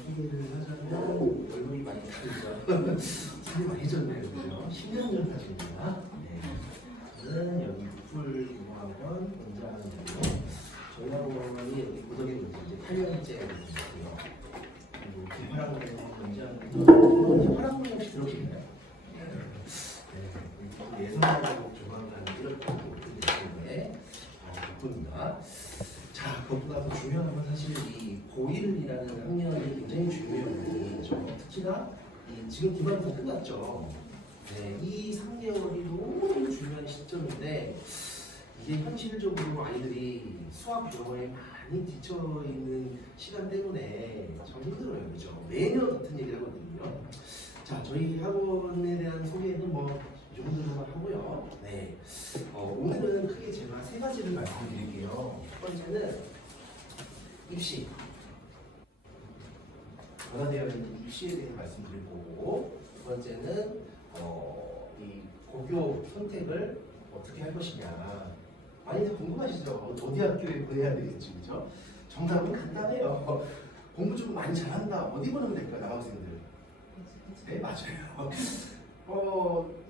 소개를 하자면 얼굴이 많이 다르죠. 살이 많이 쪘네요. 10년 전 사진입니다. 네. 저는 여기 육풀공학원 원장이고 저희 학원이 여기 고덕에 이제 8년째고요. 그리고 김파랑원 원장은 김파랑원 혹시 들어보셨나요? 네. 예선하고 조만간 이렇게 되기 때문에 바쁩니다. 자, 그것보다 더 중요한 건 사실 이 고1이라는 학년이 굉장히 중요해요. 특히나 지금 기말이 다 끝났죠. 네, 이 3개월이 너무 중요한 시점인데 이게 현실적으로 아이들이 수학 영어에 많이 지쳐있는 시간 때문에 참 힘들어요. 그죠? 매년 같은 얘기를 하거든요. 자, 저희 학원에 대한 소개는 이 정도로만 하고요. 네. 오늘은 크게 제가 세 가지를 말씀드릴게요. 첫 번째는 입시. 변화되어 있는 입시에 대해 말씀드릴 거고, 두 번째는 이 고교 선택을 어떻게 할 것이냐. 많이들 궁금하시죠? 어디 학교에 보내야 되겠지, 그죠? 정답은 간단해요. 공부 좀 많이 잘한다. 어디 보내면 될까요, 남학생들? 네, 맞아요.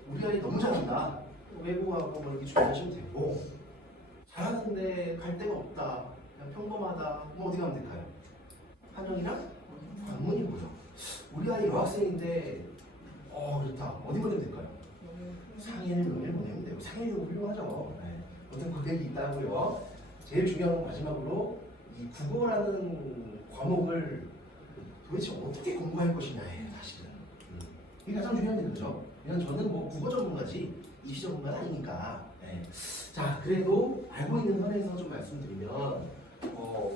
우리 아이 너무 잘한다. 외국하고 이렇게 준비하시면 되고, 잘하는데 갈 데가 없다. 그냥 평범하다. 어디 가면 될까요? 한영이랑 관문이고요. 우리 아이 여학생인데, 그렇다. 어디 보내면 될까요? 상해를 명예를 보내면 돼요. 상해도 훌륭하죠. 네. 어떤 고객이 있다고요. 제일 중요한 건 마지막으로 이 국어라는 과목을 도대체 어떻게 공부할 것이냐예요, 사실은. 이게 가장 중요한 게 그죠? 왜냐면 저는 국어 전문가지 입시 전문가는 아니니까. 네. 자, 그래도 알고 있는 선에서 좀 말씀드리면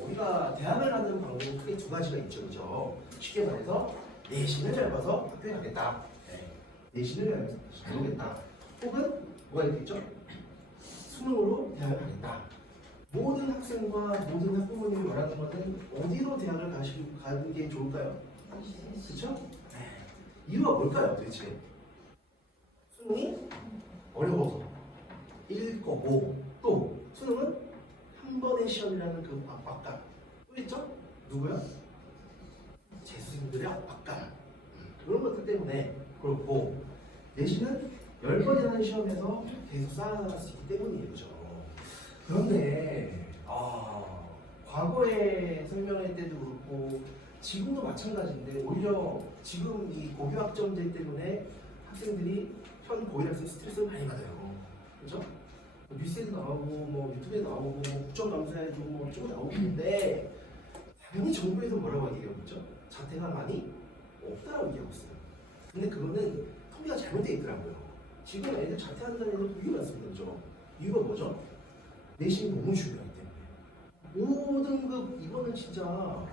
우리가 대학을 가는 방법은 크게 두 가지가 있죠, 그죠? 쉽게 말해서 내신을 밟아서 학교에 가겠다. 네. 내신을 밟아서 가겠다. 혹은 뭐가 있겠죠? 수능으로 대학을 가겠다. 모든 학생과 모든 학부모님이 말하는 것은 어디로 대학을 가는 게 좋을까요? 그렇죠? 이유가 뭘까요, 도대체? 수능이 어려워서 일 거고, 또 수능은 한 번의 시험이라는 그 압박감 또 있죠? 누구요? 재수생들의 압박감. 그런 것들 때문에 그렇고, 내신은 10번이라는 시험에서 계속 쌓아나갈 수 있기 때문이에요. 그죠? 그런데 과거에 설명할 때도 그렇고 지금도 마찬가지인데, 오히려 지금 이 고교학점제 때문에 학생들이 현 고1 학생 스트레스를 많이 받아요. 그죠? 뉴스에도 나오고 유튜브에 나오고 국정감사에도 쭉 나오고 있는데, 당연히 정부에서 뭐라고 얘기하고 있죠? 자퇴가 많이 없다라고 얘기하고 있어요. 근데 그거는 통계가 잘못되어 있더라고요. 지금 애들 자퇴한다는 애들 되게 많습니다. 그죠? 이유가 뭐죠? 내신이 너무 중요하기 때문에. 5등급 이거는 진짜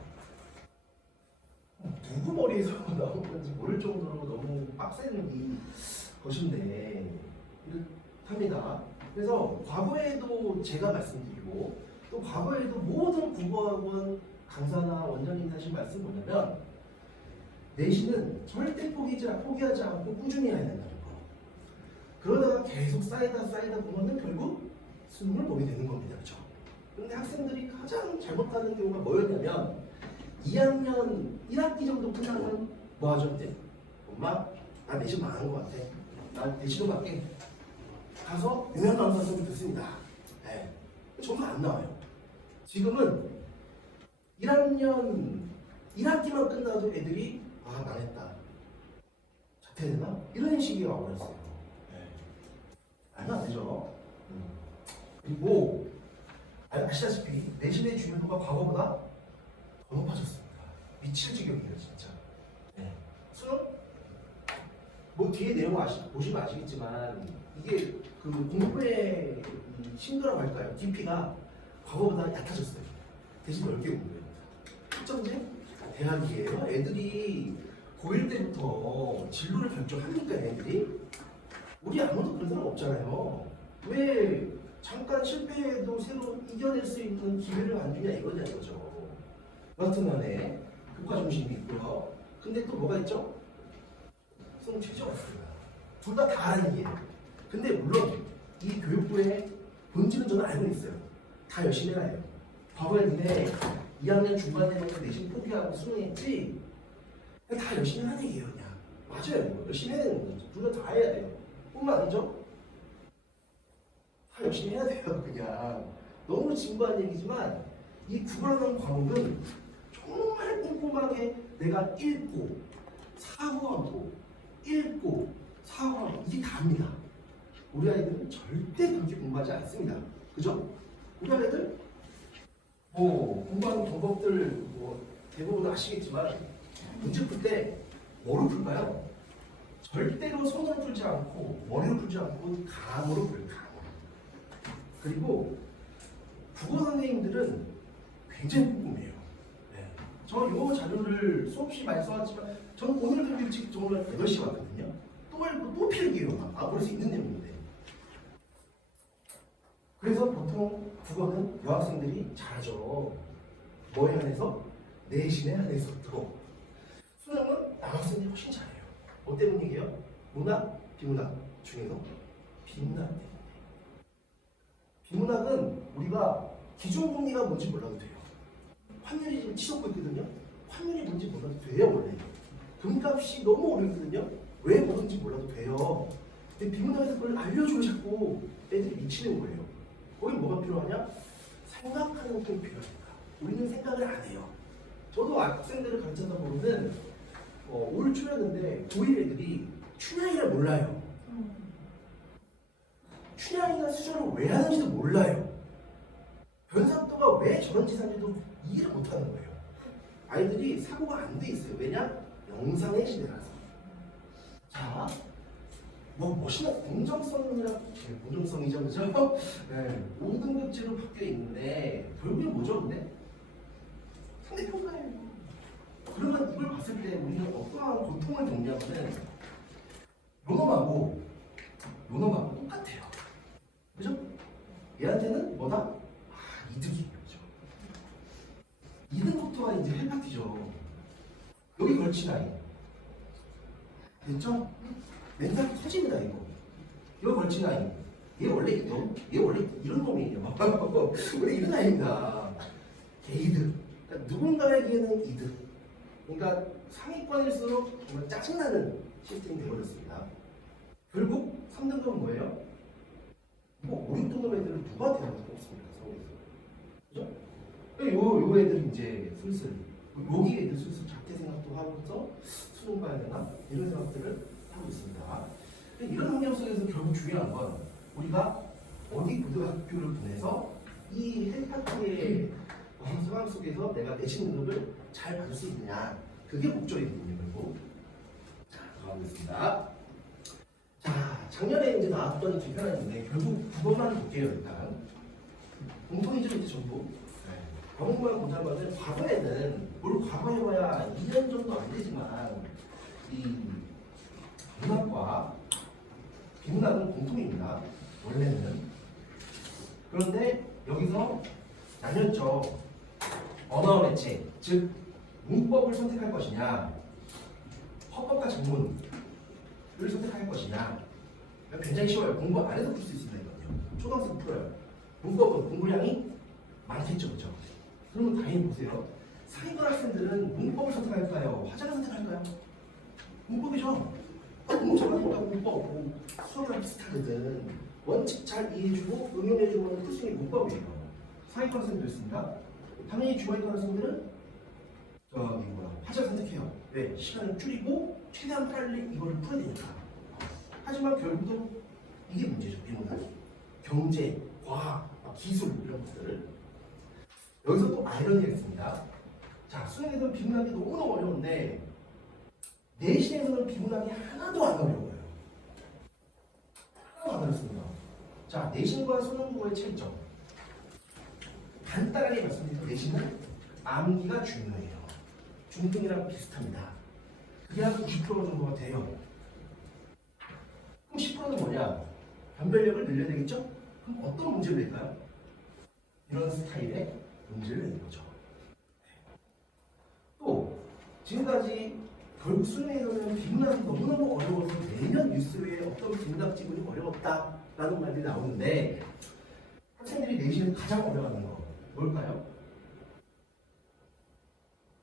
누구 머리에서 나온 건지 모를 정도로 너무 빡센 것인데 이렇답니다. 그래서 과거에도 제가 말씀드리고, 또 과거에도 모든 국어학원 강사나 원장님이 하신 말씀 뭐냐면, 내신은 절대 포기하지 않고 꾸준히 해야 된다는 거. 그러다가 계속 쌓이다 보면은 결국 수능을 보게 되는 겁니다. 그렇죠? 그런데 학생들이 가장 잘못하는 경우가 뭐였냐면, 2학년 1학기 정도 끝나면 뭐 하죠? 이제 엄마, 나 내신 망한 것 같아. 나 내신으로 갈게. 가서 유명 강사 수업을 듣습니다. 네. 정말 안 나와요. 지금은 1학년 1학기만 끝나도 애들이 망했다. 자퇴되나? 이런 식이 와버렸어요. 네. 알면 안 되죠. 그리고 아시다시피 내신의 중요도가 과거보다 더 높아졌습니다. 미칠 지경이에요, 진짜. 네. 수능? 뒤에 내용 보시면 아시겠지만, 이게 그 공부의 심도라고 할까요? 깊이가 과거보다 얕아졌어요. 대신 넓게 공부해요. 첫째, 대학이에요. 애들이 고1 때부터 진로를 결정합니까, 애들이? 우리 아무도 그런 사람 없잖아요. 왜 잠깐 실패해도 새로 이겨낼 수 있는 기회를 안 주냐 이거냐 이거죠. 여하튼 간에 교과 중심이 있고요. 근데 또 뭐가 있죠? 수능 최저가 있습니다. 둘 다 다른 얘기예요. 근데 물론 이 교육부의 본질은 저는 알고 있어요. 다 열심히 해야 해요. 과거에 니네 2학년 중반 되면 내신 포기하고 수능했지? 그냥 다 열심히 하는 얘기예요. 그냥 맞아요. 이거. 열심히 해야 되는 거죠. 둘 다 해야 돼요. 뿐만 아니죠. 다 열심히 해야 돼요. 그냥 너무 진부한 얘기지만 이 국어라는 과목은 정말 꼼꼼하게 내가 읽고 사고하고 읽고 사고하고 이게 다입니다. 우리 아이들은 절대 그렇게 공부하지 않습니다. 그죠? 우리 아이들 뭐 공부하는 방법들 뭐 대부분 아시겠지만 문제 풀 때 뭐로 풀까요? 절대로 손으로 풀지 않고 머리로 풀지 않고 감으로 풀어요. 감으로. 그리고 국어 선생님들은 굉장히 꼼꼼해요. 네. 저 이 자료를 수없이 많이 써왔지만 저는 오늘도 일찍 정말 8시 왔거든요. 또 읽고 또 필기예요. 볼 수 있는 내용인데. 그래서 보통 국어는 여학생들이 잘하죠. 뭐에 한해서? 내신에 한해서 또. 수능은 남학생들이 훨씬 잘해요. 뭐 때문이에요? 문학, 비문학 중에서 비문학 때문에. 비문학은 우리가 기준금리가 뭔지 몰라도 돼요. 환율이 지금 치솟고 있거든요. 환율이 뭔지 몰라도 돼요, 원래. 돈값이 너무 오르거든요. 왜 오른지 몰라도 돼요. 근데 비문학에서 그걸 알려주고 자꾸 애들이 미치는 거예요. 거기 뭐가 필요하냐? 생각하는 게 필요합니다. 우리는 생각을 안 해요. 저도 학생들을 가르치다 보면은 올 초였는데 고1 애들이 춘향이를 몰라요. 춘향이가 수저를 왜 하는지도 몰라요. 변삼도가 왜 저런 짓 하는지도 이해를 못하는 거예요. 아이들이 사고가 안 돼 있어요. 왜냐? 영상의 시대라서. 자, 뭐 멋있는 공정성이죠, 그죠? 네, 5등급제로 바뀌어 있는데 결국에 뭐죠, 근데? 상대평가예요. 그러면 이걸 봤을 때 우리는 어떠한 고통을 겪냐면은 요놈하고 똑같아요. 그죠? 얘한테는 뭐다? 이득이 있죠. 이등부터가 이제 헬파티죠. 여기 걸친 아이. 됐죠? 멘탈이 터집니다, 이거. 이거 걸친 아이. 얘 원래 이런 놈이에요. 원래 이런 아이입니다. 개이득. 그러니까 누군가에게는 이득. 그러니까 상위권일수록 정말 짜증나는 시스템이 되어버렸습니다. 결국 3등급은 뭐예요? 뭐 5, 6등급 애들은 누가 대학을 뽑습니까? 서울에서. 그죠? 요 애들이 이제 슬슬 여기 애들 슬슬 작게 생각도 하면서 수능 봐야 되나? 이런 생각들을 하고 있습니다. 이런 환경 속에서 결국 중요한 건 우리가 어디 고등학교를 보내서 이 헬파티의 상황 속에서 내가 내신 능력을 잘 받을 수 있느냐, 그게 목적이거든요. 결국. 자, 가보겠습니다. 자, 작년에 이제 나왔던 기편인데 결국 국어만 볼게요. 일단 공통이죠, 이제 전부. 과목만 보자면은 과거에는 뭘 과거에 봐야 2년 정도 안 되지만 이 문학과 비문학은 공통입니다. 원래는. 그런데 여기서 나뉘었죠. 언어 매체, 즉 문법을 선택할 것이냐, 헌법과 전문을 선택할 것이냐. 굉장히 쉬워요. 공부 안 해도 풀 수 있습니다. 이거요. 초등학생 풀어요. 문법은 공부량이 많겠죠, 그렇죠? 그러면 당연히 보세요. 상위권 학생들은 문법을 선택할까요? 화자를 선택할까요? 문법이죠. 너무 잘하니까 문법, 수학이랑 비슷하거든. 원칙 잘 이해해주고 응용해주고 풀 수 있는 문법이에요. 상위권 학생들 있습니다. 당연히 중하위권 학생들은 화자를 선택해요. 왜? 시간을 줄이고 최대한 빨리 이걸 풀어야 되니까. 하지만 결국은 이게 문제죠. 비문학이. 경제, 과학, 기술 이런 것들을. 여기서 또 아이러니가 있습니다. 자, 수능에서는 비문학이 너무너무 어려운데 내신에서는 비문학이 하나도 안 어려워요. 하나도 안 어렵습니다. 자, 내신과 수능국어의 차이점. 간단하게 말씀드리면 내신은 암기가 중요해요. 중등이랑 비슷합니다. 그게 한 90% 정도가 돼요. 그럼 10%는 뭐냐? 변별력을 늘려야 되겠죠? 그럼 어떤 문제를 낼까요? 이런 스타일의 문제를 내는 거죠. 또 지금까지 결국 수능에서는 비문학이 너무너무 어려워서 내년 뉴스 외에 어떤 비문학 지문이 어려웠다라는 말들이 나오는데 학생들이 내신을 가장 어려워하는 거 뭘까요?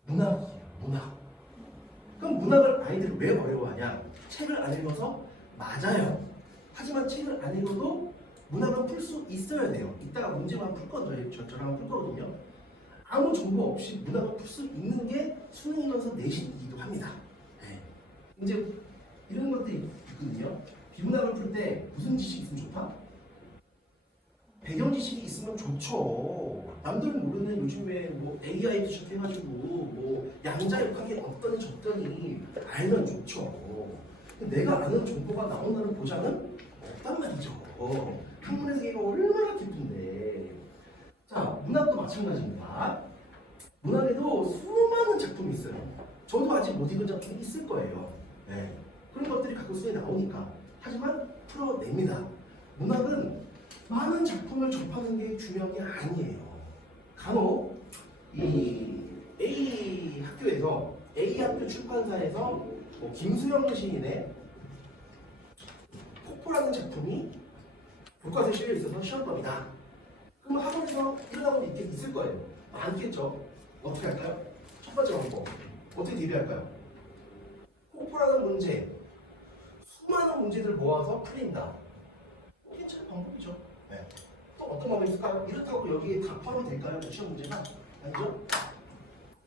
문학이에요. 문학. 그럼 아이들이 왜 어려워하냐? 책을 안 읽어서 맞아요. 하지만 책을 안 읽어도 문학은 풀 수 있어야 돼요. 이따가 문제만 풀 거거든요. 저랑 풀 거거든요. 아무 정보 없이 문학을 풀 수 있는 게 수능이면서 내신이기도 합니다. 네. 이제 이런 것들이 있거든요. 비문학을 풀 때 무슨 지식이 있으면 좋다? 배경 지식이 있으면 좋죠. 남들은 모르는 요즘에 뭐 AI도 시작해가지고 뭐 양자역학이 어떠니 저떠니 알면 좋죠. 내가 아는 정보가 나온다는 보장은 없단 말이죠. 학문의 세계가 얼마나 깊은데. 자, 문학도 마찬가지입니다. 문학에도 수많은 작품이 있어요. 저도 아직 못 읽은 작품이 있을 거예요. 네. 그런 것들이 가끔 수에 나오니까. 하지만 풀어냅니다. 문학은 많은 작품을 접하는 게 중요한 게 아니에요. 간혹 이 A 학교에서 A 학교 출판사에서 뭐 김수영 시인의 폭포라는 작품이 교과서에 실려 있어서 시험범이다. 그럼 학원에서 일어나고 있을 거예요. 많겠죠. 어떻게 할까요? 첫 번째 방법 어떻게 대비할까요? 폭포라는 문제 수많은 문제들 모아서 풀린다. 괜찮은 방법이죠. 네. 또 어떤 방법이 있을까요? 이렇다고 여기에 다 포함이 될까요? 시험 문제가? 아니죠?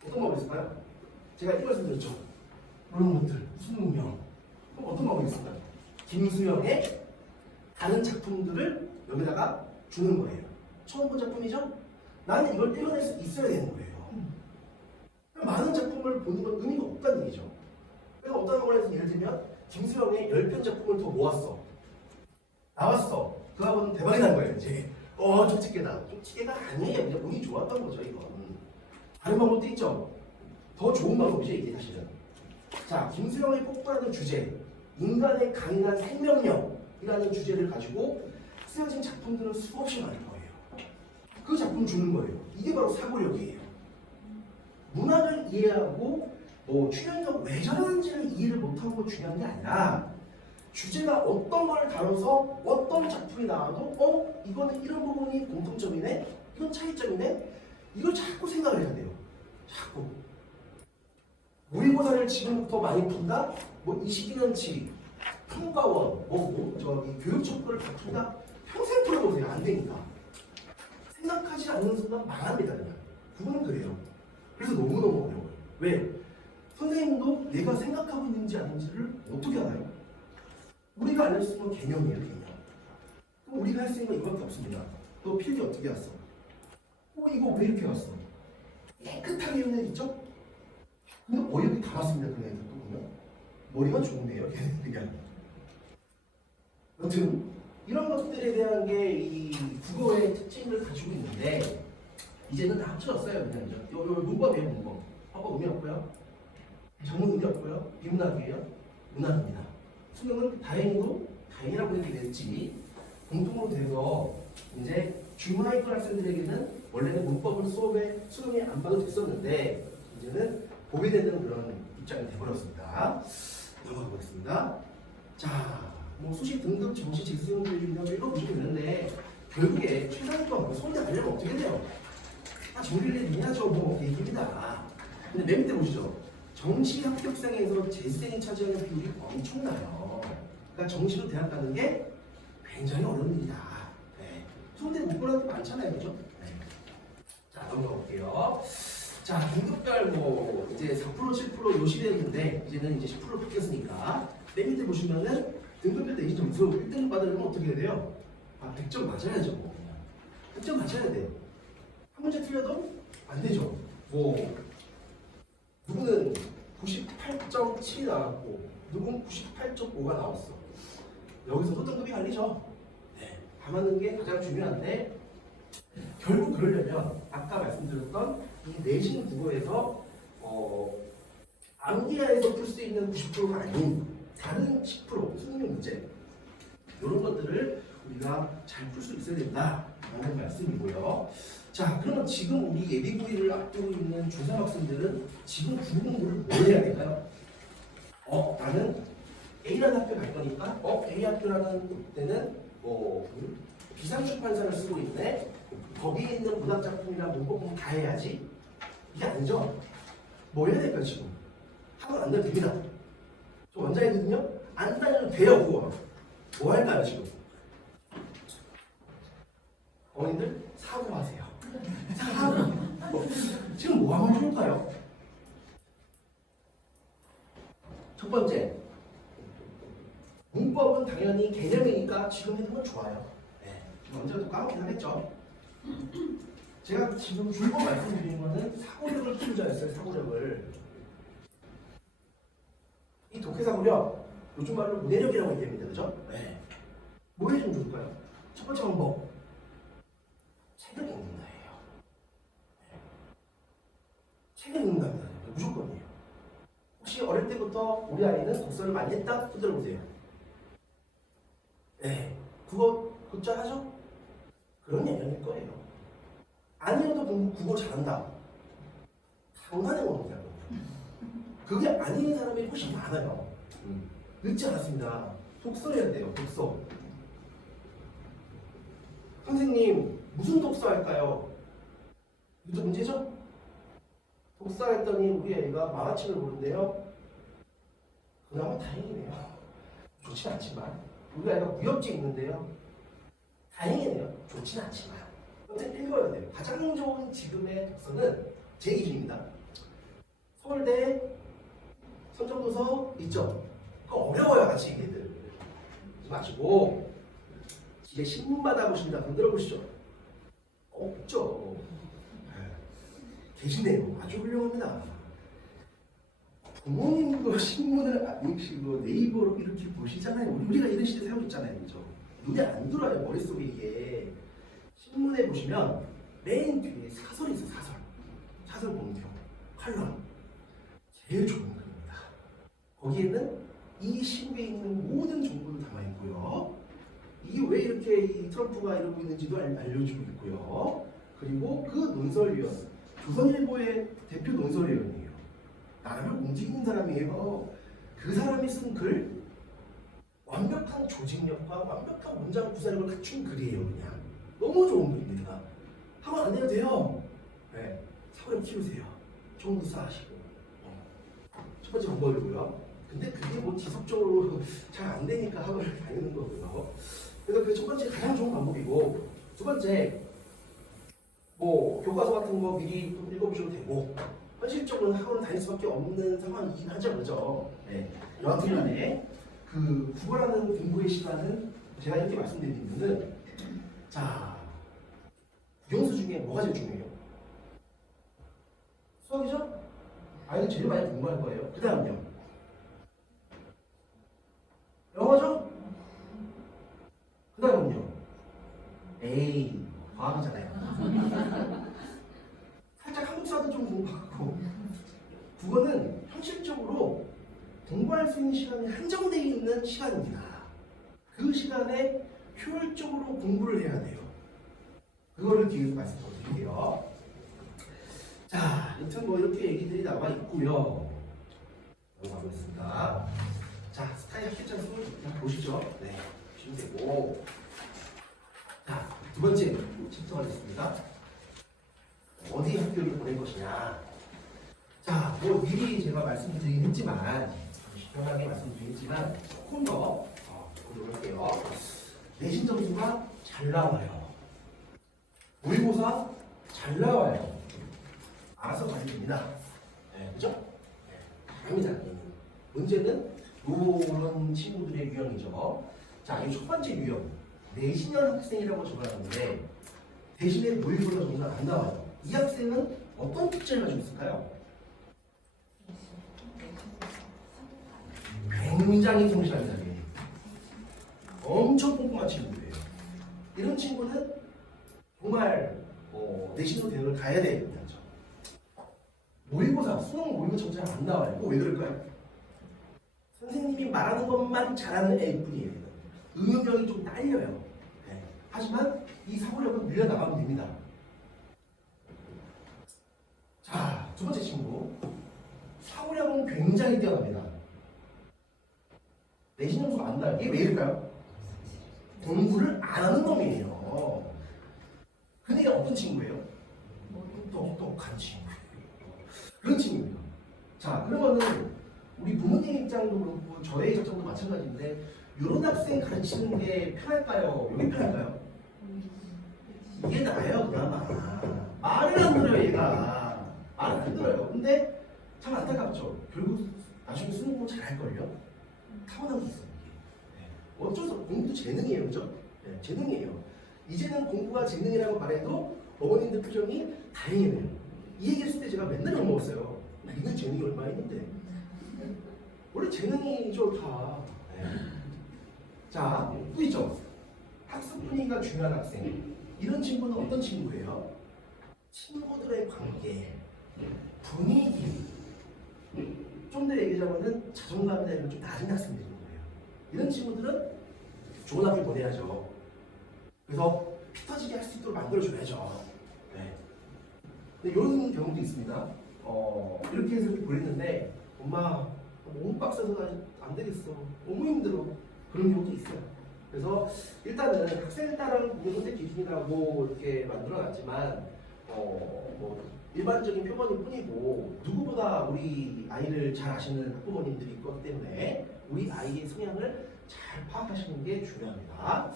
어떤 방법이 있을까요? 제가 이 말씀드렸죠. 이런 것들, 수능명. 그럼 어떤 방법이 있을까요? 김수영의 다른 작품들을 여기다가 주는 거예요. 처음 본 작품이죠? 나는 이걸 떼어낼 수 있어야 되는 거예요. 많은 작품을 보는 건 의미가 없다는 얘기죠. 그래서 어떤 학원에서 예를 들면 김수영의 10편 작품을 더 모았어. 나왔어. 그 학원은 대박이 난 거예요. 이제 쪽집게다. 쪽집게가 아니에요. 그냥 운이 좋았던 거죠. 이건. 다른 방법도 있죠. 더 좋은 방법이죠. 이게 사실은. 자, 김수영의 폭발하는 주제 인간의 강인한 생명력이라는 주제를 가지고 쓰여진 작품들은 수없이 많을 거예요. 그 작품 주는 거예요. 이게 바로 사고력이에요. 문학을 이해하고 뭐 출연력 왜 저러는지를 이해를 못하는 거 중요한 게 아니라 주제가 어떤 걸 다뤄서 어떤 작품이 나와도 이거는 이런 부분이 공통점이네, 이건 차이점이네, 이걸 자꾸 생각을 해야 돼요. 자꾸. 모의고사를 지금부터 많이 푼다? 뭐 20기년치, 평가원, 저기 교육청구를 다 푼다? 평생 풀어보세요. 안 되니까. 생각하지 않는 순간 망합니다. 그냥. 그거는 그래요. 그래서 너무너무 어려워요. 왜? 선생님도 내가 생각하고 있는지 아닌지를 어떻게 알아요? 우리가 알릴 수 있는 개념이에요, 개념. 그럼 우리가 할 수 있는 건 이밖에 없습니다. 너 필기 어떻게 왔어? 이거 왜 이렇게 왔어? 깨끗하게 읽는 애 있죠? 근데 어이없게 다 왔습니다, 그 애들 또 보면. 머리가 좋은데요, 걔는 그냥. 여튼, 이런 것들에 대한 게 이 국어의 특징을 가지고 있는데, 이제는 다 합쳐졌어요, 그냥. 요 문법이에요, 문법. 화법 의미 없고요. 정문 의미 없고요. 비문학이에요. 문학입니다. 수능은 다행이라고 얘기 됐지, 공통으로 돼서 이제 중하위권 학생들에게는 원래는 문법을 수능에 안 봐도 됐었는데, 이제는 보게 되는 그런 입장이 되어버렸습니다. 넘어가 보겠습니다. 자, 뭐 수시 등급 정시 재수생들이면 읽어보시면 되는데, 결국에 최상위권 손대 가려면 어떻게 돼요? 정리를 해야죠. 뭐 얘기입니다. 근데 맨 밑에 보시죠. 정시 합격생에서 재수생이 차지하는 비율이 엄청나요. 그러니까 정시로 대학 가는 게 굉장히 어려운 일이다. 네. 손대 못 보는 게 많잖아요, 그죠? 네. 자, 넘어가 볼게요. 자, 등급별 뭐 이제 4% 7% 요 시대였는데 이제는 이제 10% 바뀌었으니까 맨 밑에 보시면은 등급별 때 20점 1등급 받으려면 어떻게 해야 돼요? 100점 맞아야죠. 뭐. 100점 맞아야 돼요. 한 문제 틀려도 안 되죠. 뭐 누구는 98.7이 나왔고 누구는 98.5가 나왔어. 여기서도 등급이 갈리죠. 네, 다 맞는 게 가장 중요한데, 결국 그러려면 아까 말씀드렸던 이 내신 국어에서 암기하에서 풀 수 있는 90%가 아닌 다른 10% 수능 문제, 이런 것들을 우리가 잘 풀 수 있어야 된다라는 말씀이고요. 자, 그러면 지금 우리 예비고시를 앞두고 있는 중3 학생들은 지금 공부를 뭘 해야 될까요? 나는 A라는 학교 갈 거니까 A 학교라는 데는 비상출판사를 쓰고 있네. 거기에 있는 문학작품이나 문법은 다 해야지. 이게 아니죠. 뭐 해야 될까요, 지금? 학원 안 돼도 됩니다. 저 원장이거든요. 안 다녀도 돼요, 그거. 뭐 할까요, 지금? 어머님들 사고하세요. 사고. 지금 뭐 하면 좋을까요? 첫 번째, 문법은 당연히 개념이니까 지금 해두건 좋아요. 네. 언제라도 까먹긴 하겠죠. 제가 지금 줄곧 말씀드리는 거는 사고력을 키우자였어요. 사고력을. 이 독해사고력, 요즘 말로 문해력이라고 얘기합니다. 그죠? 네. 뭐 해주면 좋을까요? 첫 번째 방법, 책을 읽는다예요. 네. 책을 읽는답니다. 무조건이에요. 혹시 어릴 때부터 우리 아이는 독서를 많이 했다? 손 들어보세요. 네. 그거 하죠? 그런 영향일 거예요. 아니어도 국어 잘한다. 당연한 겁니다. 그게 아닌 사람이 훨씬 많아요. 늦지 않았습니다. 독서해야 돼요. 독서. 선생님 무슨 독서 할까요? 이것도 문제죠? 독서했더니 우리 애가 만화책을 보는데요. 그나마 다행이네요. 좋진 않지만 우리 아이가 무협지 있는데요. 다행이네요. 좋진 않지만 아무튼 읽어야 돼요. 가장 좋은 지금의 독서는 제 기준입니다. 서울대 선정도서 있죠? 그거 어려워요. 같이 얘기들 마시고 집에 신문 받아보신다. 돈 들어보시죠? 없죠. 계시네요. 아주 훌륭합니다. 부모님도 신문을 안 읽시고 네이버로 이렇게 보시잖아요. 우리가 이런 시대에 살고 있잖아요. 그죠? 눈에 안 들어와요. 머릿속에 이게. 신문에 보시면 맨 뒤에 사설이 있어요. 사설 공표, 칼럼. 제일 좋은 겁니다. 거기에는 이 시국에 있는 모든 정보를 담아 있고요. 이게 왜 이렇게 이 트럼프가 이러고 있는지도 알려주고 있고요. 그리고 그 논설위원, 조선일보의 대표 논설위원이에요. 나라를 움직이는 사람이에요. 그 사람이 쓴 글, 완벽한 조직력과 완벽한 문장 구사력을 갖춘 글이에요. 그냥 너무 좋은 글입니다. 하면 안 돼요. 네. 사고력 키우세요. 좋은 구사 하시고. 첫 번째 방법이고요. 근데 그게 뭐 지속적으로 잘 안 되니까 학원을 다니는 거고요. 그래서 그 첫 번째 가장 좋은 방법이고, 두 번째 뭐 교과서 같은 거 미리 읽어보셔도 되고, 현실적으로는 학원을 다닐 수밖에 없는 상황이긴 하죠, 그죠? 네. 여하튼 간에 그 국어라는 공부의 시간은 제가 이렇게 말씀드린 이유는, 자, 국영수 중에 뭐가 제일 중요해요? 수학이죠? 아이는 제일 많이 공부할 거예요. 그 다음요. 영어죠? 그 다음은요. 에이, 과학이잖아요. 살짝 한국사도 좀 공부하고. 국어는 현실적으로 공부할 수 있는 시간이 한정되어 있는 시간입니다. 그 시간에 효율적으로 공부를 해야 돼요. 그거를 뒤에서 말씀드릴게요. 자, 여튼 뭐 이렇게 얘기들이 나와 있고요. 넘어가겠습니다. 자, 스타일 학습자 수 보시죠. 네, 보시면 되고. 자, 두 번째 챕터가 됐습니다. 어디 학교를 보낼 것이냐. 자, 뭐 미리 제가 말씀드리긴 했지만, 편하게 말씀드리겠지만, 조금 더 보도록 할게요. 내신 점수가 잘 나와요. 모의고사 잘 나와요. 알아서 가면 됩니다. 네, 그죠? 네, 갑니다. 문제는 이런 친구들의 유형이죠. 자, 이 첫 번째 유형. 내신형 학생이라고 적어놨는데 대신에 모의고사 점수가 안 나와요. 이 학생은 어떤 특징을 가지고 있을까요? 굉장히 성실합니다. 엄청 꼼꼼한 친구예요. 이런 친구는 정말 내신으로 대학을 가야 됩니다. 모의고사, 수능 모의고사 점수가 안 나와요. 왜 그럴까요? 선생님이 말하는 것만 잘하는 애일 뿐이에요. 응용력이 좀 딸려요. 네. 하지만 이 사고력은 밀려나가면 됩니다. 자, 두 번째 친구. 사고력은 굉장히 뛰어납니다. 내신 점수가 안 나요. 이게 왜 이럴까요? 공부를 안 하는 놈이에요. 근데 어떤 친구예요? 똑똑한 친구예요. 그런 친구예요. 자, 그러면은 우리 부모님 입장도 그렇고 저의 입장도 마찬가지인데 이런 학생 가르치는 게 편할까요? 이게 편할까요? 이게 나아요 그나마. 말을 안 들어요 얘가. 말을 안 들어요. 근데 참 안타깝죠. 결국 나중에 수능 공부 잘할걸요? 타고난 게 있어요. 네. 어쩔 수 없어. 공부도 재능이에요. 그죠? 네, 재능이에요. 이제는 공부가 재능이라고 말해도 어머님들 표정이 다행이네요. 이 얘기 했을 때 제가 맨날 욕먹었어요. 이건 재능이 얼마 있는데. 원래 재능이죠 다. 네. 자, 또 있죠. 학습 분위기가 중요한 학생. 이런 친구는 어떤 친구예요? 친구들의 관계, 분위기. 좀 더 얘기하자면은 자존감이 좀 낮은 학생들인 거예요. 이런 친구들은 좋은 학교 보내야죠. 그래서 피 터지게 할 수 있도록 만들어줘야죠. 네. 근데 이런 경우도 있습니다. 이렇게 해서 이렇게 보냈는데 엄마 너무 빡세서 안 되겠어. 너무 힘들어. 그런 경우도 있어요. 그래서 일단은 학생에 따른 공부 선택 기준이라고 이렇게 만들어놨지만 뭐 일반적인 표본일 뿐이고 누구보다 우리 아이를 잘 아시는 학부모님들이 있기 때문에 우리 아이의 성향을 잘 파악하시는 게 중요합니다.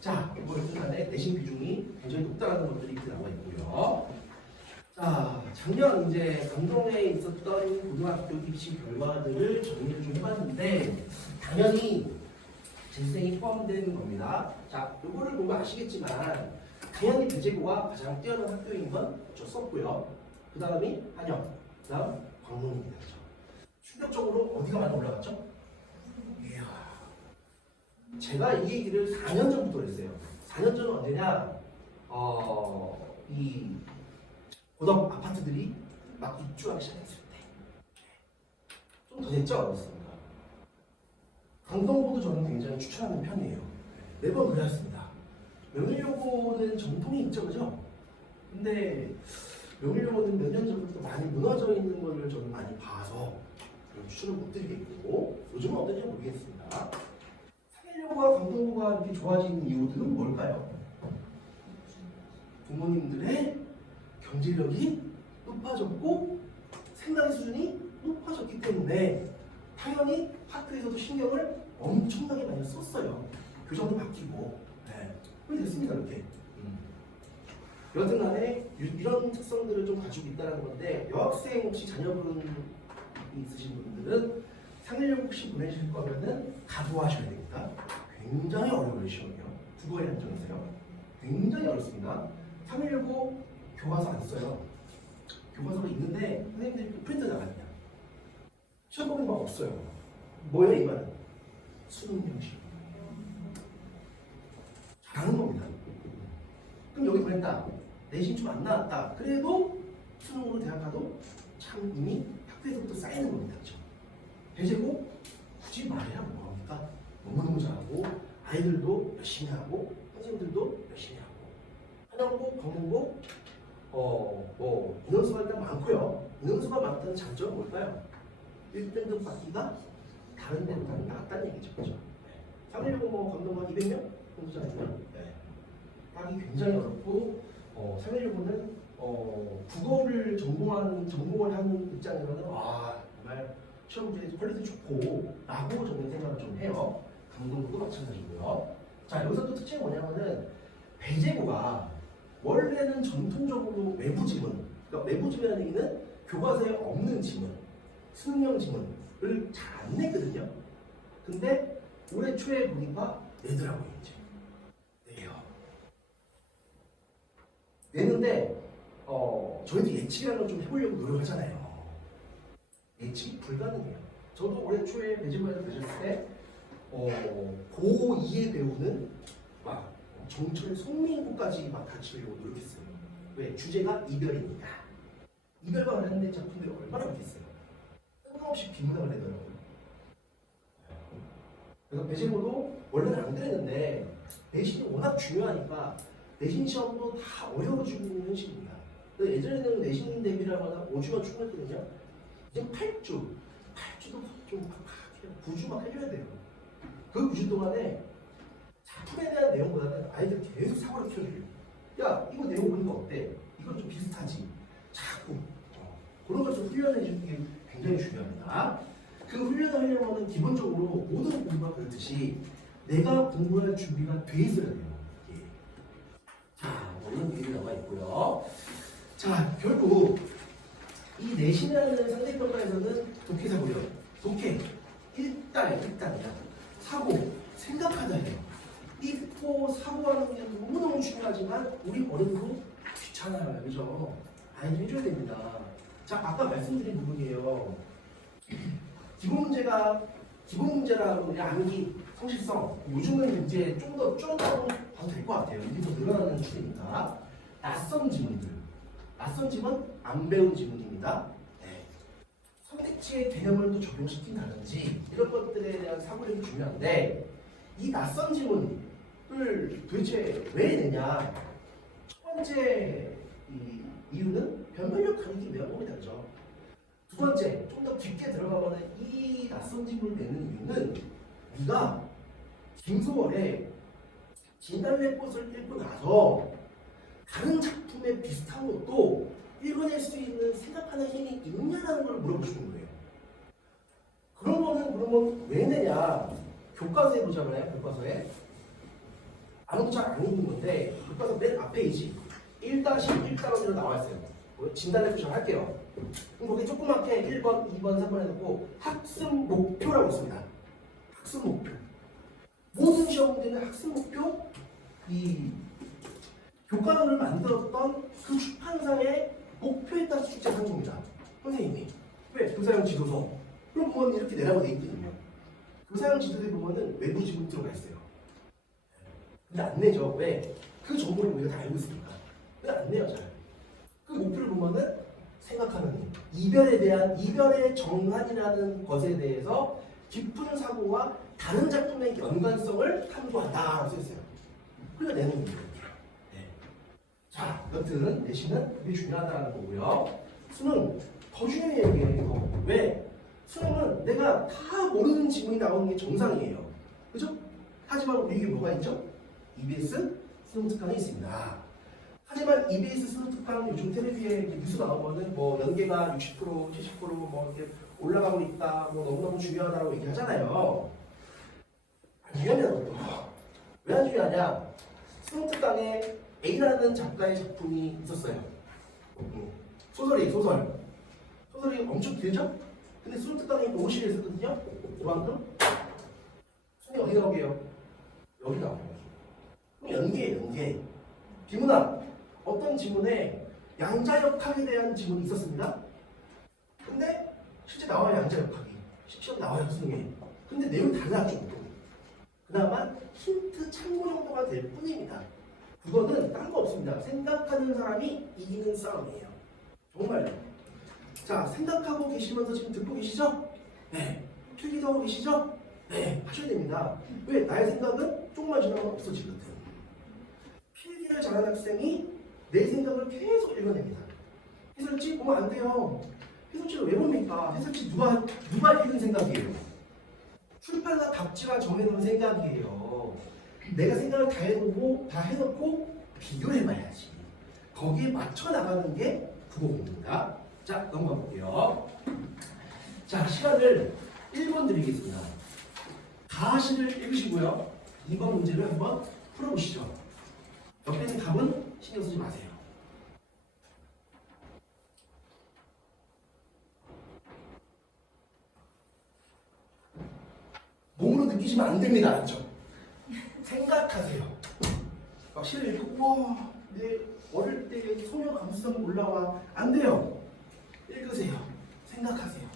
자, 이번 순간에 내신 비중이 굉장히 높다는 것들이 이렇게 나와 있고요. 자, 작년 이제 강동에 있었던 고등학교 입시 결과들을 정리를 좀 해봤는데 당연히 재수생이 포함되는 겁니다. 자, 이거를 보면 아시겠지만 당연히 배재고가 가장 뛰어난 학교인 건 어쩔 수 없고요. 그 다음이 한영, 그 다음 광동입니다. 충격적으로 어디가 많이 올라갔죠? 이야, 제가 이 얘기를 4년 전부터 했어요. 4년 전은 언제냐? 이 고덕 아파트들이 막 입주하기 시작했을 때. 좀 더 됐죠? 어렸습니다. 강동구도 저는 굉장히 추천하는 편이에요. 매번 그랬습니다. 명일여고는 전통이 있죠, 그죠? 근데 명일여고는 몇 년 전부터 많이 무너져 있는 걸 저는 많이 봐서 추천을 못 드리겠고 요즘은 어떤지 모르겠습니다. 상일여고와 강동구가 이렇게 좋아진 이유들은 뭘까요? 부모님들의 경제력이 높아졌고 생각 수준이 높아졌기 때문에 당연히 학교에서도 신경을 엄청나게 많이 썼어요. 교장도 바뀌고. 네. 그렇게 됐습니다, 이렇게. 여하튼 간에 이런 특성들을 좀 가지고 있다는 건데 여학생 혹시 자녀분이 있으신 분들은 상일여고 혹시 보내실 거면은 각오하셔야 됩니다. 굉장히 어려워요, 시험이요. 국어에 한정해서요. 굉장히 어렵습니다. 상일여고 교과서 안 써요. 교과서가 있는데 선생님들이 프린트 나갑니다. 시험 보는 거 없어요. 뭐예요, 이 말은? 수능 형식. 잘하는 겁니다. 그럼 여기 보냈다. 내신 좀 안 나왔다. 그래도 수능으로 대학 가도 참 이미 학교에서부터 쌓이는 겁니다. 그렇죠? 배제고 굳이 말해야 뭐합니까? 너무너무 잘하고 아이들도 열심히 하고 선생님들도 열심히 하고 한양고, 강릉고 뭐 인원수가 일단 많고요. 인원수가 많다는 장점은 뭘까요? 1등급 받기가 다른 데보다는 낫다는 얘기죠. 그렇죠? 상일여고 뭐 강동한 200명 정도잖아요. 네. 하기 굉장히 어렵고 상일여고는 국어를 전공을 하는 입장에서는 정말 시험 문제 퀄리티 좋고 라고 저는 생각을 좀 해요. 강동구도 마찬가지고요. 자, 여기서 또 특징이 뭐냐면은 배재고가 원래는 전통적으로 외부 지문, 그러니까 외부 지문이라는 얘기는 교과서에 없는 지문, 수능형 지문을 잘 안 냈거든요. 근데 올해 초에 보니까 내더라고요, 이제. 내요. 내는데 저희도 예측이라는 걸 좀 해보려고 노력하잖아요. 예측이 불가능해요. 저도 올해 초에 배재고에서 배웠을 때 고2에 배우는 막 정철 송민구까지 막 가르치려고 노력했어요. 왜? 주제가 이별이니까. 이별과 관련된 작품들이 얼마나 많겠어요. 뜬금없이 비문학을 내더라고요. 그래서 배재고도 원래는 안 그랬는데 내신이 워낙 중요하니까 내신 시험도 다 어려워지고 있는 현실입니다. 예전에는 내신 대비를 하거나 5주만 충분했거든요. 이제 8주도 좀 9주 막 해줘야 돼요. 그 9주 동안에 작품에 대한 내용보다는 아이들 계속 사고를 키워줘요. 야, 이거 내용 보니까 어때? 이건 좀 비슷하지. 자꾸 그런 걸 좀 훈련해 주는 게 굉장히 중요합니다. 그 그 훈련을 하려면 기본적으로 모든 공부가 그렇듯이 내가 공부할 준비가 돼 있어야 돼요. 예. 자, 이런 얘기 나와 있고요. 자, 결국 이 내신이라는 상대평가에서는 독해사고요. 독해, 일단이야. 사고, 생각하다예요. 읽고 사고하는 게 너무너무 중요하지만 우리 어른도 귀찮아요. 그죠? 아이들 해줘야 됩니다. 자, 아까 말씀드린 부분이에요. 기본 문제라고 그냥 암기, 성실성. 요즘은 이제 좀 더 줄어나고 봐도 될 것 같아요. 이게 더 늘어나는 추세니까. 낯선 지문들. 낯선 지문, 안 배운 지문입니다. 네. 선택지의 개념을 또 적용시킨다든지 이런 것들에 대한 사고력이 중요한데 이 낯선 지문을 도대체 왜 내냐? 첫 번째 이유는 변별력 가리기 외워보기 다르죠. 두 번째, 좀 더 깊게 들어가면 이 낯선 지문을 내는 이유는 네가 김소월의 진달래 꽃을 읽고 나서 다른 작품에 비슷한 것도 읽어낼 수 있는 생각하는 힘이 있냐라는 걸 물어보시는 거예요. 그런 거는 그러면 왜 내냐? 교과서에 보자마요. 교과서에 아무도 잘 안 읽는 건데 교과서 맨 앞페이지 1-1단원으로 나와 있어요. 진단해 주셔 할게요. 그럼 거기 조그맣게 1번, 2번, 3번 해놓고 학습 목표라고 있습니다. 학습 목표. 모든 시험 문제는 학습 목표 이 교과서를 만들었던 그 출판사의 목표에 따라서 출제하는 겁니다. 선생님이. 왜? 교사용 지도서. 그럼 보면 이렇게 내라고 돼 있거든요. 교사용 지도서에 보면은 외부 지문 들어가 있어요. 근데 안 내죠. 왜? 그 정보를 우리가 다 알고 있으니까. 근데 안 내요, 잘. 그 목표를 보면은 생각하는 힘. 이별에 대한 이별의 정한이라는 것에 대해서 깊은 사고와 다른 작품의 연관성을 탐구한다라고 써있어요. 그러니까 내는 거예요. 네. 자, 여튼 내신은 되게 중요하다는 거고요. 수능 더 중요해요. 이게 더. 왜? 수능은 내가 다 모르는 지문이 나오는 게 정상이에요. 그죠? 하지만 우리 이게 뭐가 있죠? EBS 수능 특강이 있습니다. 하지만 EBS 수능 특강 요즘 텔레비에 뉴스 나오면은 뭐 연계가 60%, 70%뭐 이렇게 올라가고 있다, 뭐 너무너무 중요하다고 얘기하잖아요. 안 중요하냐고. 왜 안 중요하냐? 수능 특강에 A라는 작가의 작품이 있었어요. 소설이 엄청 길죠? 근데 수능 특강에 50일 있었거든요. 그만큼 수능이 어디 나오게요? 여기 나와요. 그럼 연계. 비문학 어떤 지문에 양자역학에 대한 지문이 있었습니다. 근데 실제 나와요. 양자역학이 시험 나와요. 수능에. 근데 내용이 달라져. 그나마 힌트 참고 정도가 될 뿐입니다. 그거는 딴 거 없습니다. 생각하는 사람이 이기는 싸움이에요. 정말요. 자, 생각하고 계시면서 지금 듣고 계시죠? 네. 필기도 하고 계시죠? 네. 하셔야 됩니다. 왜? 나의 생각은 조금만 지나면 없어지거든. 필기를 잘하는 학생이 내 생각을 계속 읽어냅니다. 해설지 보면 안 돼요. 해설지를 왜 봅니까? 해설지 누가 읽은 생각이에요? 출판사 답지가 정해놓은 생각이에요. 내가 생각을 다 해놓고 비교해봐야지. 거기에 맞춰 나가는 게 국어공부입니다. 자, 넘어가 볼게요. 자, 시간을 1번 드리겠습니다. 가시를 읽으시고요. 2번 문제를 한번 풀어보시죠. 옆에 있는 답은 신경 쓰지 마세요. 몸으로 느끼시면 안 됩니다. 알죠? 생각하세요. 막 시를 읽고 와, 내 어릴 때 소녀 감수성 올라와. 안 돼요. 읽으세요. 생각하세요.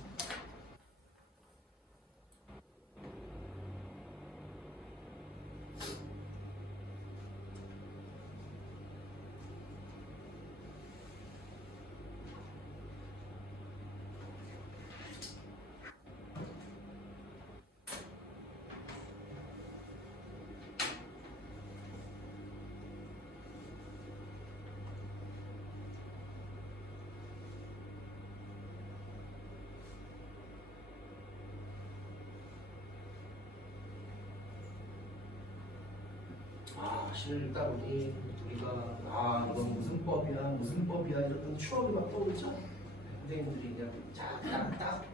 시를 읽다 보니 우리가 이건 무슨 법이야 이런 추억이 막 떠오르죠? 선생님들이 그냥 딱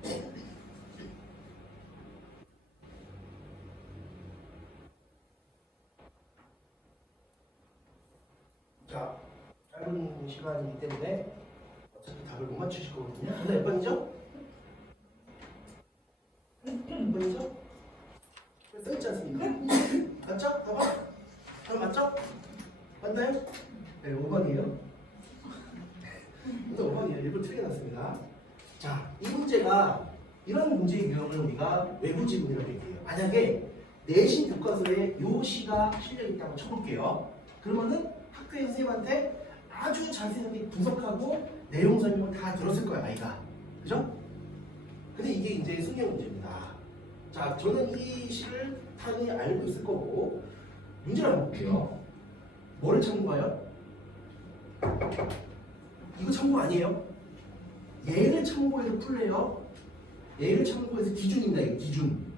자, 짧은 시간이기 때문에 어차피 답을 못 맞추실 거거든요. 정답 몇 번이죠? 몇 번이죠? 써있지 않습니까? 맞죠? 봐봐. 답 맞죠? 맞나요? 네, 5번이에요. 오늘 5번이에요. 일부러 틀게 놨습니다. 자, 이 문제가 이런 문제의 유형을 우리가 외부 지문이라고 얘기해요. 만약에 내신 교과서에 요 시가 실려있다고 쳐볼게요. 그러면은 학교의 선생님한테 아주 자세하게 분석하고 내용 설명을 다 들었을 거야, 아이가. 그죠? 근데 이게 이제 승경 문제입니다. 자, 저는 이 시를 당연히 알고 있을 거고, 문제를 한번 볼게요. 뭐를 참고해요? 이거 참고 아니에요? 얘를 참고해서 풀래요. 얘를 참고해서 기준입니다. 이거 기준.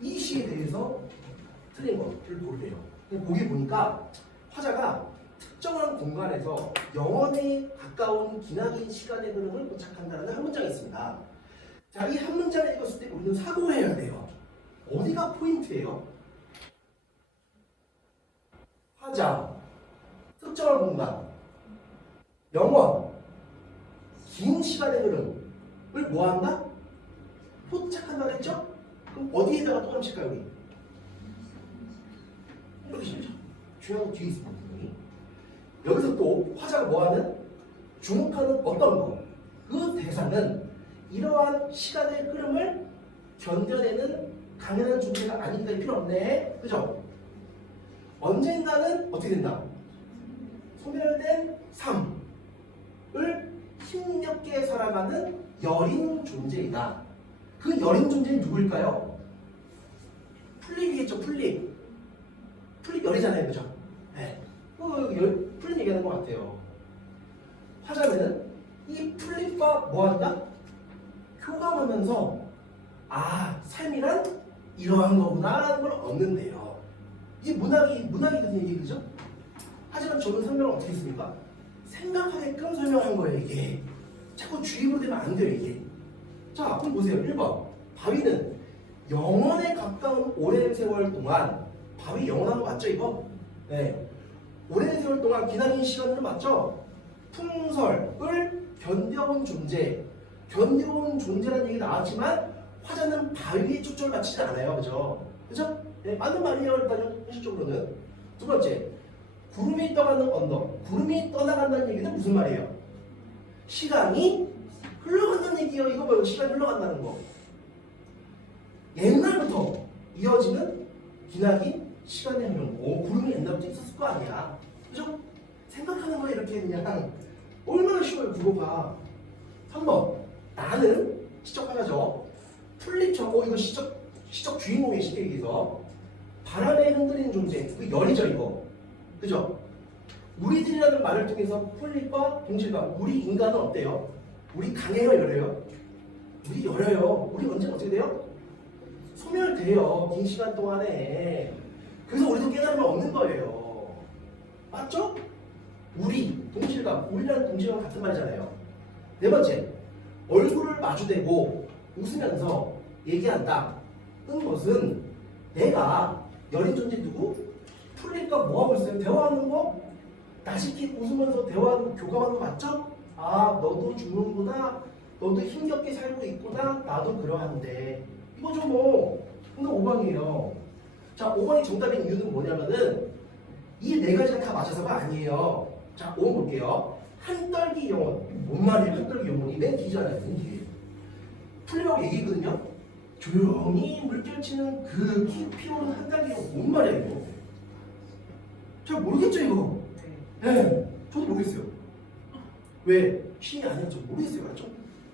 이 시에 대해서 틀린 것을 고르래요. 거기 보니까 화자가 특정한 공간에서 영원에 가까운 기나긴 시간의 흐름을 포착한다는 한 문장이 있습니다. 자, 이 한 문장을 읽었을 때 우리는 사고해야 돼요. 어디가 포인트예요? 화자, 특정한 공간, 영원, 긴 시간의 흐름을 뭐한다? 포착한다 그랬죠? 그럼 어디에다가 또 감칠까요, 우리? 여기 심죠. 중요한 거 뒤에 있습니다. 분명히. 여기서 또 화자가 뭐하는? 주목하는 어떤 거? 그 대상은 이러한 시간의 흐름을 견뎌내는 당연한 존재가 아닌가 필요 없네. 그죠? 언젠가는 어떻게 된다? 소멸된 삶을 힘겹게 살아가는 여린 존재이다. 그 여린 존재는 누구일까요? 풀립이겠죠, 풀립. 풀립 열이잖아요, 그죠? 네. 풀립 얘기하는 것 같아요. 화자는 이 풀립과 뭐한다? 교감하면서 아, 삶이란 이러한 거구나라는 걸 얻는데요. 이게 문학이거든요, 이게, 그죠? 하지만 저는 설명을 어떻게 했습니까? 생각하게끔 설명한 거예요, 이게. 자꾸 주입으로 되면 안 돼요, 이게. 자, 그럼 보세요. 1번. 바위는 영원에 가까운 오랜 세월 동안, 바위 영원한 거 맞죠, 이거? 네. 오랜 세월 동안 기나긴 시간으로 맞죠? 풍설을 견뎌온 존재. 견뎌온 존재라는 얘기 나왔지만, 화자는 바위에 초점을 맞추지 않아요, 그죠? 그죠? 네, 맞는 말이에요, 일단 현실적으로는. 두 번째. 구름이 떠가는 언덕. 구름이 떠나간다는 얘기는 무슨 말이에요? 시간이 흘러간다는 얘기예요. 이거 뭐예요? 시간이 흘러간다는 거. 옛날부터 이어지는 기나긴 시간의 흐름. 구름이 옛날부터 있었을 거 아니야. 그죠? 생각하는 거 이렇게 그냥 얼마나 쉬워요, 구호가. 3번. 나는 시적하죠. 풀립처럼 이거 시적 주인공의 쉽게 얘기해서 바람에 흔들리는 존재. 그 열이죠, 이거. 그죠? 우리들이라는 말을 통해서 폴립과 동질감. 우리 인간은 어때요? 우리 강해요, 열어요? 우리 열어요. 우리 언제는 어떻게 돼요? 소멸돼요. 긴 시간 동안에. 그래서 우리도 깨달음을 얻는 거예요. 맞죠? 우리, 동질감. 우리라는 동질감 같은 말이잖아요. 네 번째, 얼굴을 마주대고 웃으면서 얘기한다. 는 것은 내가 열인 존재 누구? 풀립과 뭐하고 있어요? 대화하는 거? 나시키 웃으면서 대화하고 교감하는 거 맞죠? 아, 너도 죽는구나. 너도 힘겹게 살고 있구나. 나도 그러한데. 이거죠 뭐. 근데 5번이에요. 자, 5번이 정답인 이유는 뭐냐면은 이 네 가지가 다 맞아서가 아니에요. 자, 5번 볼게요. 한떨기 영혼. 뭔 말이에요? 한떨기 영혼이 맨 뒤잖아요. 맨 뒤에. 풀립하고 얘기했거든요. 조용히 물결치는 그 깊이 오는 한떨기 영혼. 뭔 말이에요 이거? 잘 모르겠죠 이거? 네, 저도 모르겠어요. 왜? 신이 아니었죠. 모르겠어요. 맞죠?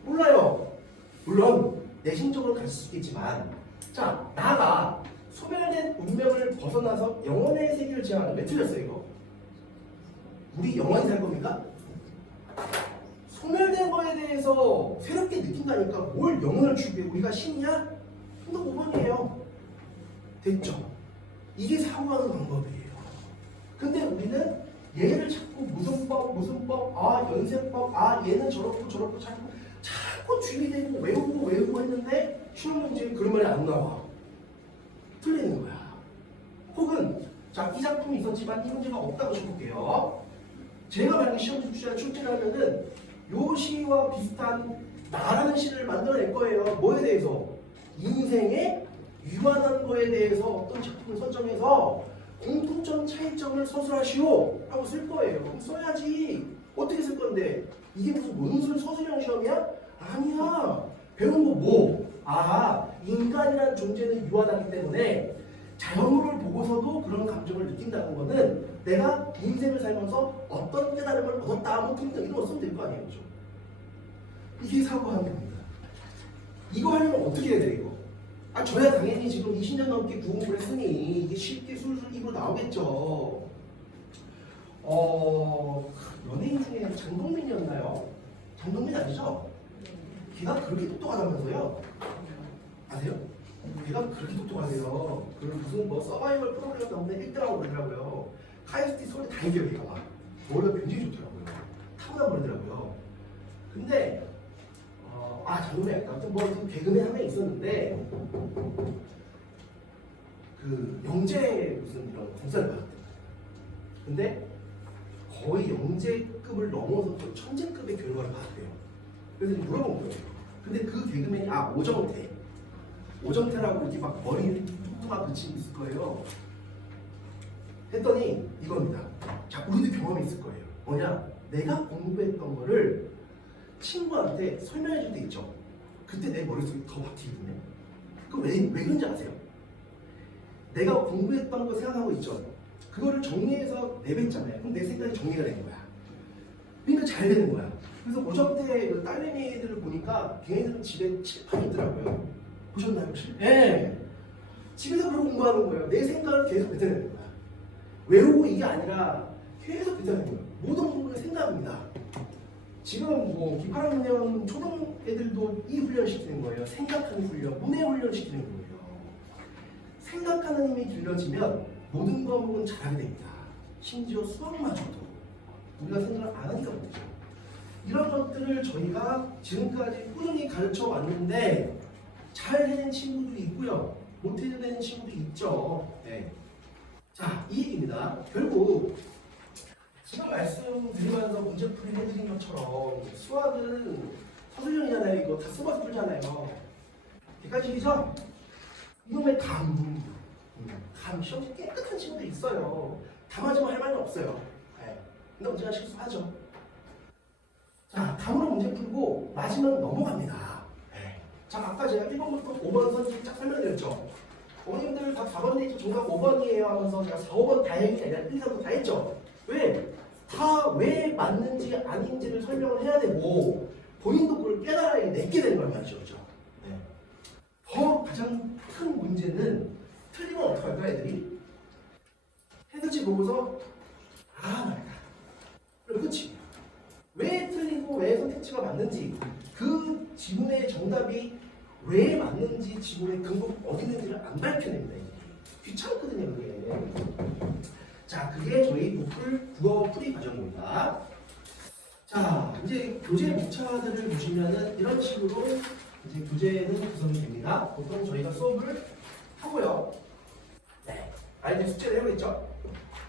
몰라요. 물론 내심적으로 갈 수 있겠지만 자, 나가 소멸된 운명을 벗어나서 영혼의 세계를 지향하는 왜 틀렸어요 이거? 우리 영원히 살 겁니까? 소멸된 거에 대해서 새롭게 느낀다니까 뭘 영혼을 주게 우리가 신이야? 근데 5번이에요. 됐죠? 이게 사고하는 방법이에요. 근데 우리는 얘를 자꾸 무슨 법, 아 연세법, 아 얘는 저렇고 자꾸 주의되고 외우고 했는데 시험 문제에 그런 말이 안 나와. 틀리는 거야. 혹은 자, 이 작품이 있었지만 이 문제가 없다고 쳐볼게요. 제가 만약에 시험 출제를 하면은 요 시와 비슷한 나라는 시를 만들어낼 거예요. 뭐에 대해서? 인생에 유한한 거에 대해서 어떤 작품을 선정해서 공통점 차이점을 서술하시오 라고 쓸 거예요. 그럼 써야지. 어떻게 쓸 건데? 이게 무슨 논술 서술형 시험이야? 아니야. 배운 거 뭐? 아, 인간이라는 존재는 유한하기 때문에 자연물을 보고서도 그런 감정을 느낀다는 거는 내가 인생을 살면서 어떤 깨달음을 얻었다 뭐 등등 이런 거 쓰면 될 거 아니에요. 그죠? 이게 사고하는 겁니다. 이거 하려면 어떻게 해야 돼 이거? 아, 저야 당연히 지금 20년 넘게 구공부를 했으니 이게 쉽게 술술 입으로 나오겠죠. 연예인 중에 장동민이었나요? 장동민 아니죠? 걔가 그렇게 똑똑하다면서요? 아세요? 걔가 그렇게 똑똑하대요. 그 무슨 뭐 서바이벌 프로그램 나오는데 1등하고 그러더라고요. 카이스트 소리 다 이겨요 걔가. 머리가 굉장히 좋더라고요. 타고난 머리더라고요. 근데 장동민 아무튼 뭐 개그맨 한 명 있었는데 그 영재 무슨 이런 공사를 받았대요. 근데 거의 영재급을 넘어서 또 천재급의 결과를 받았대요. 그래서 물어본 거예요. 근데 그 개그맨이 오정태라고 이렇게 막 머리 뚱뚱한 그 친구 있을 거예요. 했더니 이겁니다. 자, 우리도 경험이 있을 거예요. 뭐냐? 내가 공부했던 거를 친구한테 설명해 줄 때 있죠. 그때 내 머릿속이 더 바뀌거든요. 그럼 왜 그런지 아세요? 내가 공부했던 거 생각하고 있죠. 그거를 정리해서 내뱉잖아요. 그럼 내 생각이 정리가 되는 거야. 그러니까 잘 되는 거야. 그래서 오정태 그 딸내미들을 보니까 걔네들은 집에 칠판이 있더라고요. 보셨나요 혹시? 네. 집에서 그런 공부하는 거예요. 내 생각을 계속 뱉어내는 거야. 외우고 이게 아니라 계속 뱉어내는 거예요. 모든 공부는 생각입니다. 지금 뭐 기파학년 초등 애들도 이 훈련 시키는 거예요. 생각하는 훈련, 문해 훈련 시키는 거예요. 생각하는 힘이 길러지면 모든 과목은 잘하게 됩니다. 심지어 수학마저도 우리가 생각을 안 하니까 못하죠. 이런 것들을 저희가 지금까지 꾸준히 가르쳐 왔는데 잘 해낸 친구도 있고요. 못 해낸 친구도 있죠. 네. 자, 이 얘기입니다. 결국 지금 말씀드리면서 문제풀이 해드린 것처럼 수학은 서술형이잖아요. 이거 다 써봐서 풀잖아요. 객관식이죠? 이놈의 감 시험지 깨끗한 친구도 있어요. 다 맞으면 할 말은 없어요. 네. 근데 언제나 실수하죠. 자, 감으로 문제 풀고 맞으면 넘어갑니다. 네. 자, 아까 제가 1번부터 5번 선지 쫙 설명드렸죠. 어머님들 다 4번 내지 정답 5번이에요 하면서 제가 4, 5번 다 얘기 아니라 1, 2, 3도 다 했죠. 왜? 다 왜 맞는지 아닌지를 설명을 해야 되고 본인도 그걸 깨달아야 내게 되는 걸 말이죠. 그렇죠? 네. 더 가장 큰 문제는 틀리면 어떡할까 애들이? 해설지 보고서 말다. 그럼 끝이에요. 왜 틀리고 왜 선택지가 맞는지 그 지문의 정답이 왜 맞는지 지문의 근거가 어디 있는지를 안 밝혀냅니다. 귀찮거든요 그게. 자, 그게 저희 노플 국어 풀이 과정입니다. 자, 이제 교재 목차들을 보시면은 이런 식으로 이제 교재는 구성이 됩니다. 보통 저희가 수업을 하고요. 네, 아이들 숙제를 해오겠죠.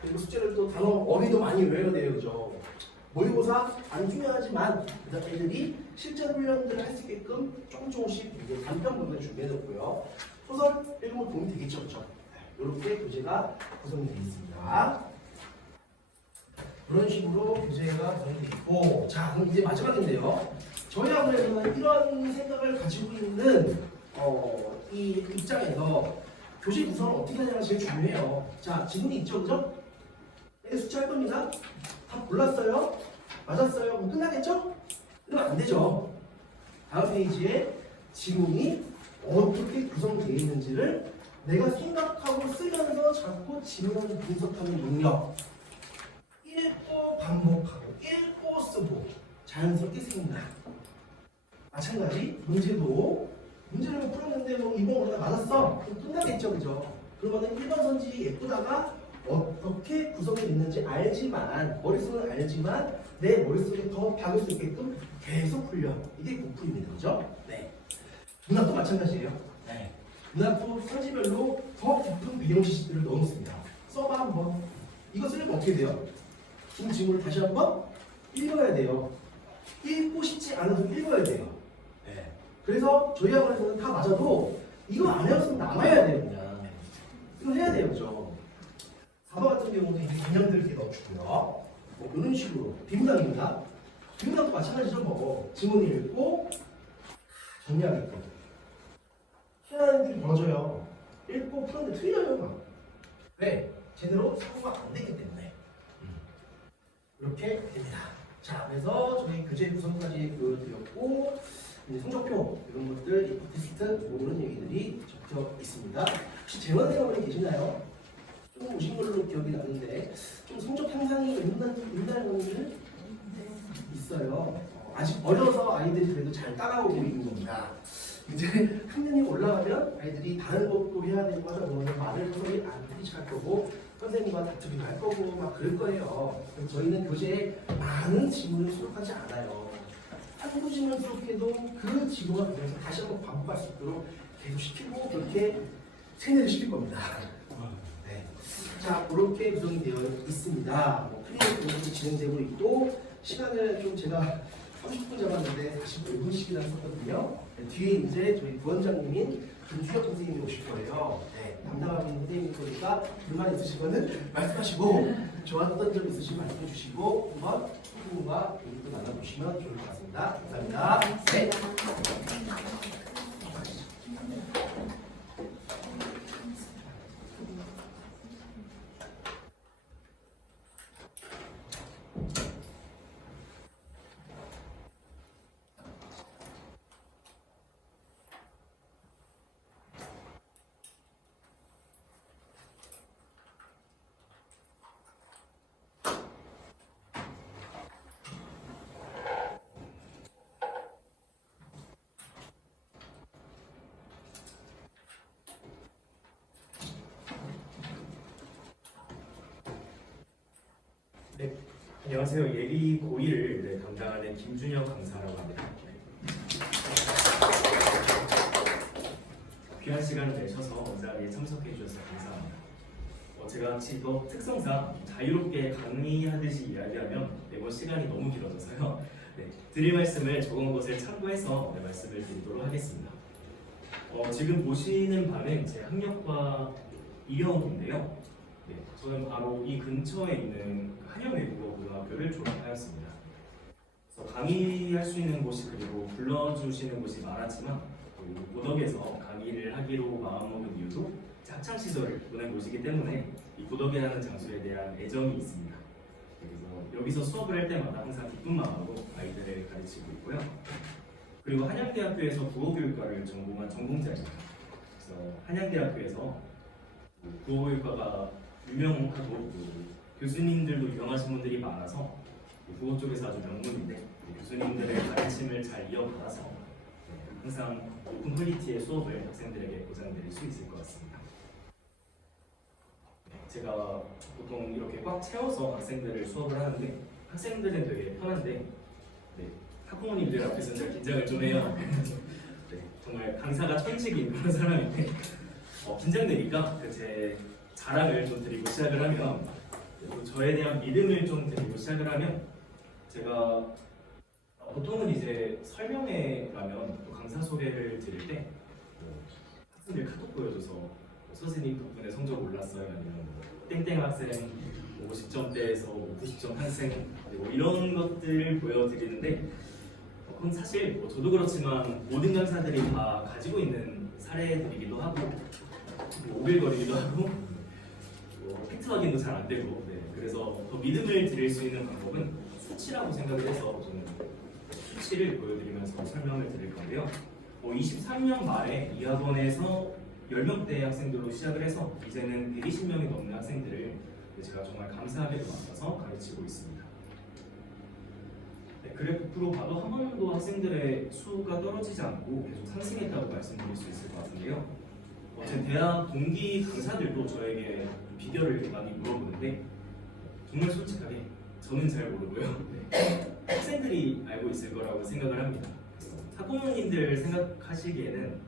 그리고 숙제를 또 단어 어휘도 많이 외워야 돼요, 그죠? 모의고사 안 중요하지만 애들이 실제 훈련들을 할 수 있게끔 조금씩 이제 단편본을 준비해놓고요. 소설 읽으면 도움이 되겠죠, 그죠? 이렇게 교재가 구성이 되어 있습니다. 이런 식으로 교재가 구성이 되어 있고, 자, 그럼 이제 마지막인데요. 저희 학원에서는 이런 생각을 가지고 있는 이 입장에서 교재 구성을 어떻게 하냐가 제일 중요해요. 자, 지문이 있죠, 그죠? 네, 숙제할 겁니다. 다 골랐어요? 맞았어요? 그럼 끝나겠죠? 이러면 안 되죠. 다음 페이지에 지문이 어떻게 구성되어 있는지를 내가 생각하고 쓰면서 자꾸 지문을 분석하는 능력. 읽고 반복하고 읽고 쓰고 자연스럽게 생긴다. 마찬가지 문제를 풀었는데 뭐 2번 그러다 맞았어? 그럼 끝나겠죠, 그죠? 그러면은 1번 선지 예쁘다가 어떻게 구성이 됐는지 알지만 머릿속은 알지만 내 머릿속에 더 박을 수 있게끔 계속 훈련. 이게 고풀입니다, 그죠? 네. 문학도 마찬가지예요. 네. 문학도 선지별로 더 깊은 배경 지식들을 넣어놓습니다. 써봐 한번. 이거 쓰려면 어떻게 돼요? 준 지문을 다시 한번 읽어야 돼요. 읽고 싶지 않아도 읽어야 돼요. 네. 그래서 저희 학원에서는 다 맞아도 이거 안 해왔으면 남아야 돼요. 그냥. 이거 해야 돼요. 그죠? 4번 같은 경우는 개념들 이렇게 넣어주고요. 뭐 이런 식으로 뒷문항입니다. 뒷문항도 마찬가지죠. 뭐 지문을 읽고 정리하겠고 해야 하는 일이 벌어져요. 읽고 푸는데 틀려요. 막. 왜? 제대로 사고가 안 되기 때문에 이렇게 됩니다. 자, 그래서 저희 교재 구성까지 보여드렸고 이제 성적표 이런 것들, 테스트 모르는 얘기들이 적혀 있습니다. 혹시 재원생분이 계시나요? 좀 오신 걸로 기억이 나는데 좀 성적 향상이 있나는 분들 있어요. 아직 어려서 아이들이 그래도 잘 따라오고 있는 겁니다. 이제 학년이 올라가면 아이들이 다른 것도 해야 되고 하다 보면 말을 소리 안 듣기 시작할 거고 선생님과 다투기도 할 거고 막 그럴 거예요. 그래서 저희는 교재에 많은 지문을 수록하지 않아요. 한두 지문을 수록해도 그 지문을 보면서 다시 한번 반복할 수 있도록 계속 시키고 그렇게 세뇌를 시킬 겁니다. 네. 자, 그렇게 구성이 되어 있습니다. 뭐 클리닉 공부도 진행되고 있고 시간을 좀 제가 30분 잡았는데 45분씩이나 썼거든요. 네, 뒤에 이제 저희 부원장님인 김주혁 선생님이 오실 거예요. 네, 담당하고 있는 선생님일 거니까 불만 있으시면은 말씀하시고 좋았던 점 있으시면 말씀해 주시고 한번 후보와 얘기도 나눠보시면 좋을 것 같습니다. 감사합니다. 네. 네, 안녕하세요. 예비 고1을 담당하는 김준혁 강사라고 합니다. 귀한 시간을 내셔서 이 자리에 참석해 주셔서 감사합니다. 제가 직업 특성상 자유롭게 강의하듯이 이야기하면 매번 시간이 너무 길어져서요. 네, 드릴 말씀을 적은 것을 참고해서 말씀을 드리도록 하겠습니다. 지금 보시는 바는 제 학력과 이력인데요. 네, 저는 바로 이 근처에 있는 한영외국어 고등학교를 졸업하였습니다. 그래서 강의할 수 있는 곳이 그리고 불러주시는 곳이 많았지만 고덕에서 강의를 하기로 마음먹은 이유도 학창 시절을 보낸 곳이기 때문에 이 고덕이라는 장소에 대한 애정이 있습니다. 그래서 여기서 수업을 할 때마다 항상 기쁜 마음으로 아이들을 가르치고 있고요. 그리고 한양대학교에서 국어교육과를 전공한 전공자입니다. 그래서 한양대학교에서 국어교육과가 유명하고 교수님들도 유명하신 분들이 많아서 국어 쪽에서 아주 명문인데 교수님들의 가르침을 잘 이어받아서 항상 높은 퀄리티의 수업을 학생들에게 보장드릴 수 있을 것 같습니다. 제가 보통 이렇게 꽉 채워서 학생들을 수업을 하는데 학생들은 되게 편한데 학부모님들 앞에서 제가 긴장을 좀 해요. 정말 강사가 천직인 그런 사람인데 긴장되니까 제 자랑을 좀 드리고 시작을 하면 또 저에 대한 믿음을 좀 드리고 시작을 하면 제가 보통은 이제 설명회라면 또 강사 소개를 드릴 때 학생들 카톡 보여줘서 선생님 덕분에 성적 올랐어요 아니면 땡땡 학생 50점대에서 90점 학생 이런 것들을 보여드리는데 그건 사실 저도 그렇지만 모든 강사들이 다 가지고 있는 사례들이기도 하고 오글거리기도 하고 팩트 확인도 잘 안 되고 그래서 더 믿음을 드릴 수 있는 방법은 수치라고 생각을 해서 저는 수치를 보여드리면서 설명을 드릴 건데요. 23년 말에 이 학원에서 10명대 학생들로 시작을 해서 이제는 120명이 넘는 학생들을 제가 정말 감사하게도 맡아서 가르치고 있습니다. 그래프로 봐도 한 번도 학생들의 수가 떨어지지 않고 계속 상승했다고 말씀드릴 수 있을 것 같은데요. 제 대학 동기 강사들도 저에게 비결을 많이 물어보는데 정말 솔직하게 저는 잘 모르고요. 학생들이 알고 있을 거라고 생각을 합니다. 학부모님들 생각하시기에는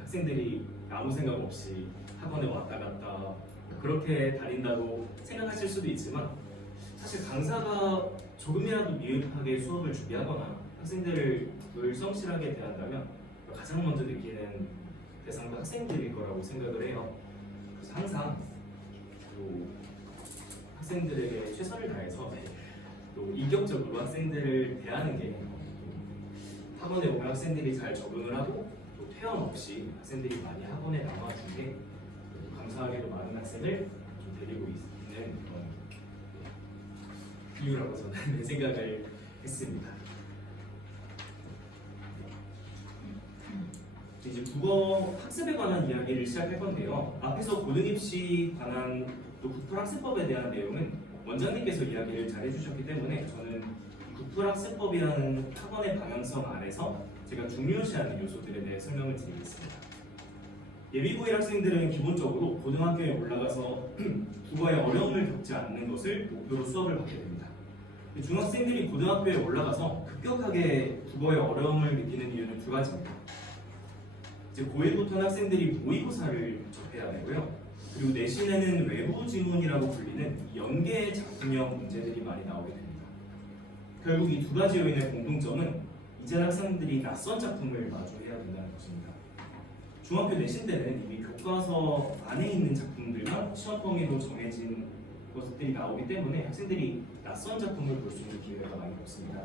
학생들이 아무 생각 없이 학원에 왔다 갔다 그렇게 다닌다고 생각하실 수도 있지만 사실 강사가 조금이라도 미흡하게 수업을 준비하거나 학생들을 성실하게 대한다면 가장 먼저 느끼는 대상도 학생들일 거라고 생각을 해요. 그래서 항상 또 학생들에게 최선을 다해서 또 인격적으로 학생들을 대하는 게 학원에 오면 학생들이 잘 적응을 하고 또 퇴원 없이 학생들이 많이 학원에 남아준 게 감사하게도 많은 학생을 좀 데리고 있는 그런 이유라고 저는 생각을 했습니다. 이제 국어 학습에 관한 이야기를 시작할 건데요. 앞에서 고등입시 관한 또 국풀학습법에 대한 내용은 원장님께서 이야기를 잘 해주셨기 때문에 저는 국풀학습법이라는 학원의 방향성 안에서 제가 중요시하는 요소들에 대해 설명을 드리겠습니다. 예비 고1 학생들은 기본적으로 고등학교에 올라가서 국어에 어려움을 겪지 않는 것을 목표로 수업을 받게 됩니다. 중학생들이 고등학교에 올라가서 급격하게 국어에 어려움을 느끼는 이유는 두 가지입니다. 이제 고1부터는 학생들이 모의고사를 접해야 되고요. 그리고 내신에는 외부 지문이라고 불리는 연계 작품형 문제들이 많이 나오게 됩니다. 결국 이 두 가지 요인의 공통점은 이제 학생들이 낯선 작품을 마주해야 된다는 것입니다. 중학교 내신 때는 이미 교과서 안에 있는 작품들만 시험 범위로 정해진 것들이 나오기 때문에 학생들이 낯선 작품을 볼 수 있는 기회가 많이 없습니다.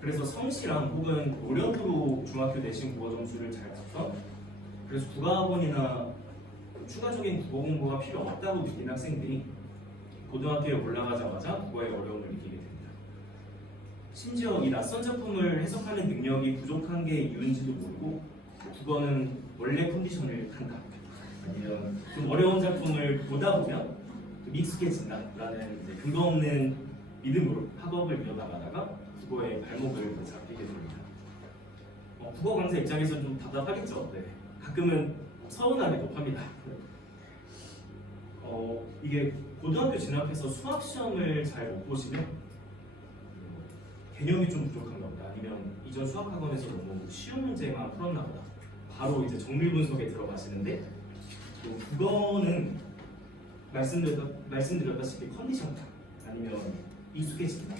그래서 성실함 혹은 노력으로 중학교 내신 국어 점수를 잘 땄던, 그래서 국어학원이나 추가적인 국어 공부가 필요 없다고 느낀 학생들이 고등학교에 올라가자마자 국어에 어려움을 느끼게 됩니다. 심지어 이 낯선 작품을 해석하는 능력이 부족한 게 이유인지도 모르고 국어는 원래 컨디션을 탄다, 아니면 좀 어려운 작품을 보다 보면 좀 익숙해진다라는 근거 없는 믿음으로 학업을 이어나가다가 국어의 발목을 잡히게 됩니다. 국어 강사 입장에서 좀 답답하겠죠. 네. 가끔은 서운하기도 합니다. 이게 고등학교 진학해서 수학 시험을 잘 못 보시면 개념이 좀 부족한가 보다, 아니면 이전 수학 학원에서 너무 쉬운 문제만 풀었나 보다, 바로 이제 정밀 분석에 들어가시는데, 또 국어는 말씀드렸다시피 컨디션다, 아니면 익숙해진다,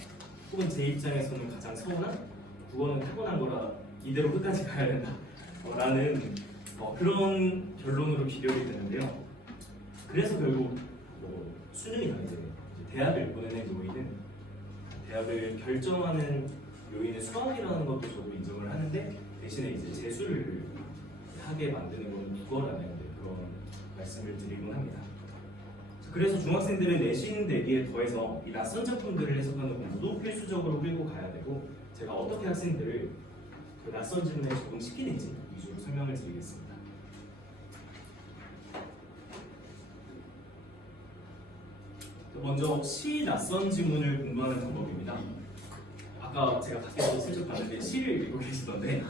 혹은 제 입장에서는 가장 서운한 국어는 타고난 거라 이대로 끝까지 가야 된다 라는 그런 결론으로 기결이 되는데요. 그래서 결국 수능이나 이제 대학을 보내는 요인은, 대학을 결정하는 요인의 수학이라는 것도 저도 인정을 하는데, 대신에 이제 재수를 하게 만드는 건 국어라는 그런 말씀을 드리곤 합니다. 그래서 중학생들은 내신 대비에 더해서 이 낯선 작품들을 해석하는 공부도 필수적으로 끌고 가야 되고, 제가 어떻게 학생들을 그 낯선 지문에 적응시키는지 위주로 설명을 드리겠습니다. 먼저 시 낯선 지문을 공부하는 방법입니다. 아까 제가 밖에서 슬쩍 봤는데 시를 읽고 계시던데,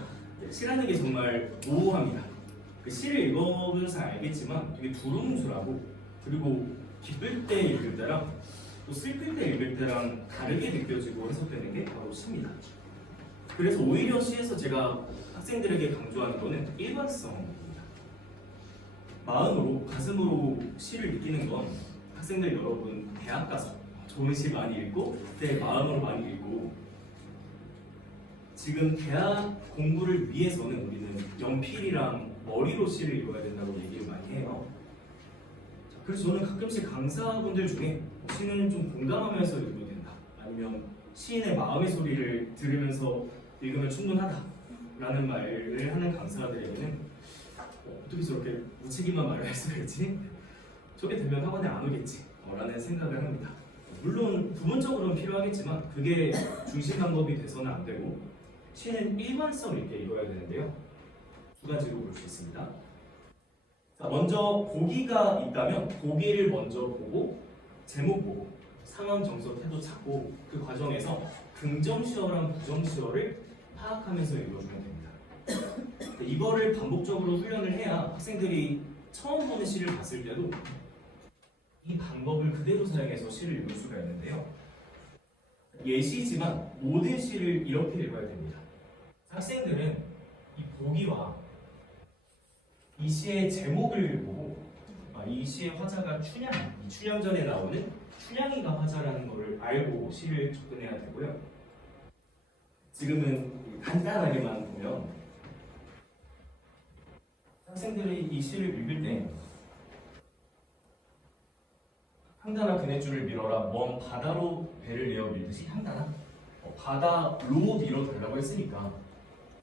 시라는 게 정말 모호합니다. 그 시를 읽어보셔서 알겠지만 되게 두루뭉술하고, 그리고 기쁠 때 읽을 때랑 또 슬플 때 읽을 때랑 다르게 느껴지고 해석되는 게 바로 시입니다. 그래서 오히려 시에서 제가 학생들에게 강조하는 것은 일관성입니다. 마음으로, 가슴으로 시를 느끼는 건 학생들 여러분 대학 가서 좋은 시 많이 읽고 그때 마음으로 많이 읽고, 지금 대학 공부를 위해서는 우리는 연필이랑 머리로 시를 읽어야 된다고 얘기를 많이 해요. 그래서 저는 가끔씩 강사분들 중에 시는 좀 공감하면서 읽어도 된다, 아니면 시인의 마음의 소리를 들으면서 읽으면 충분하다 라는 말을 하는 강사들에게는 어떻게 저렇게 무책임한 말을 할 수가 있지? 저게 되면 학원에 안 오겠지 라는 생각을 합니다. 물론 부분적으로는 필요하겠지만 그게 중심 방법이 돼서는 안 되고, 시는 일관성 있게 읽어야 되는데요. 두 가지로 볼 수 있습니다. 자, 먼저 보기가 있다면 보기를 먼저 보고 제목 보고 상황, 정서, 태도 찾고, 그 과정에서 긍정시어랑 부정시어를 파악하면서 읽어주면 됩니다. 이거를 반복적으로 훈련을 해야 학생들이 처음 보는 시를 봤을 때도 이 방법을 그대로 사용해서 시를 읽을 수가 있는데요. 예시지만 모든 시를 이렇게 읽어야 됩니다. 학생들은 이 보기와 이 시의 제목을 보고 이 시의 화자가 춘향, 이 춘향전에 나오는 춘향이가 화자라는 것을 알고 시를 접근해야 되고요. 지금은 간단하게만 보면 학생들이 이 시를 읽을 때 향단아 그네줄을 밀어라 먼 바다로 배를 내어 밀듯이 향단아 바다로 밀어달라고 했으니까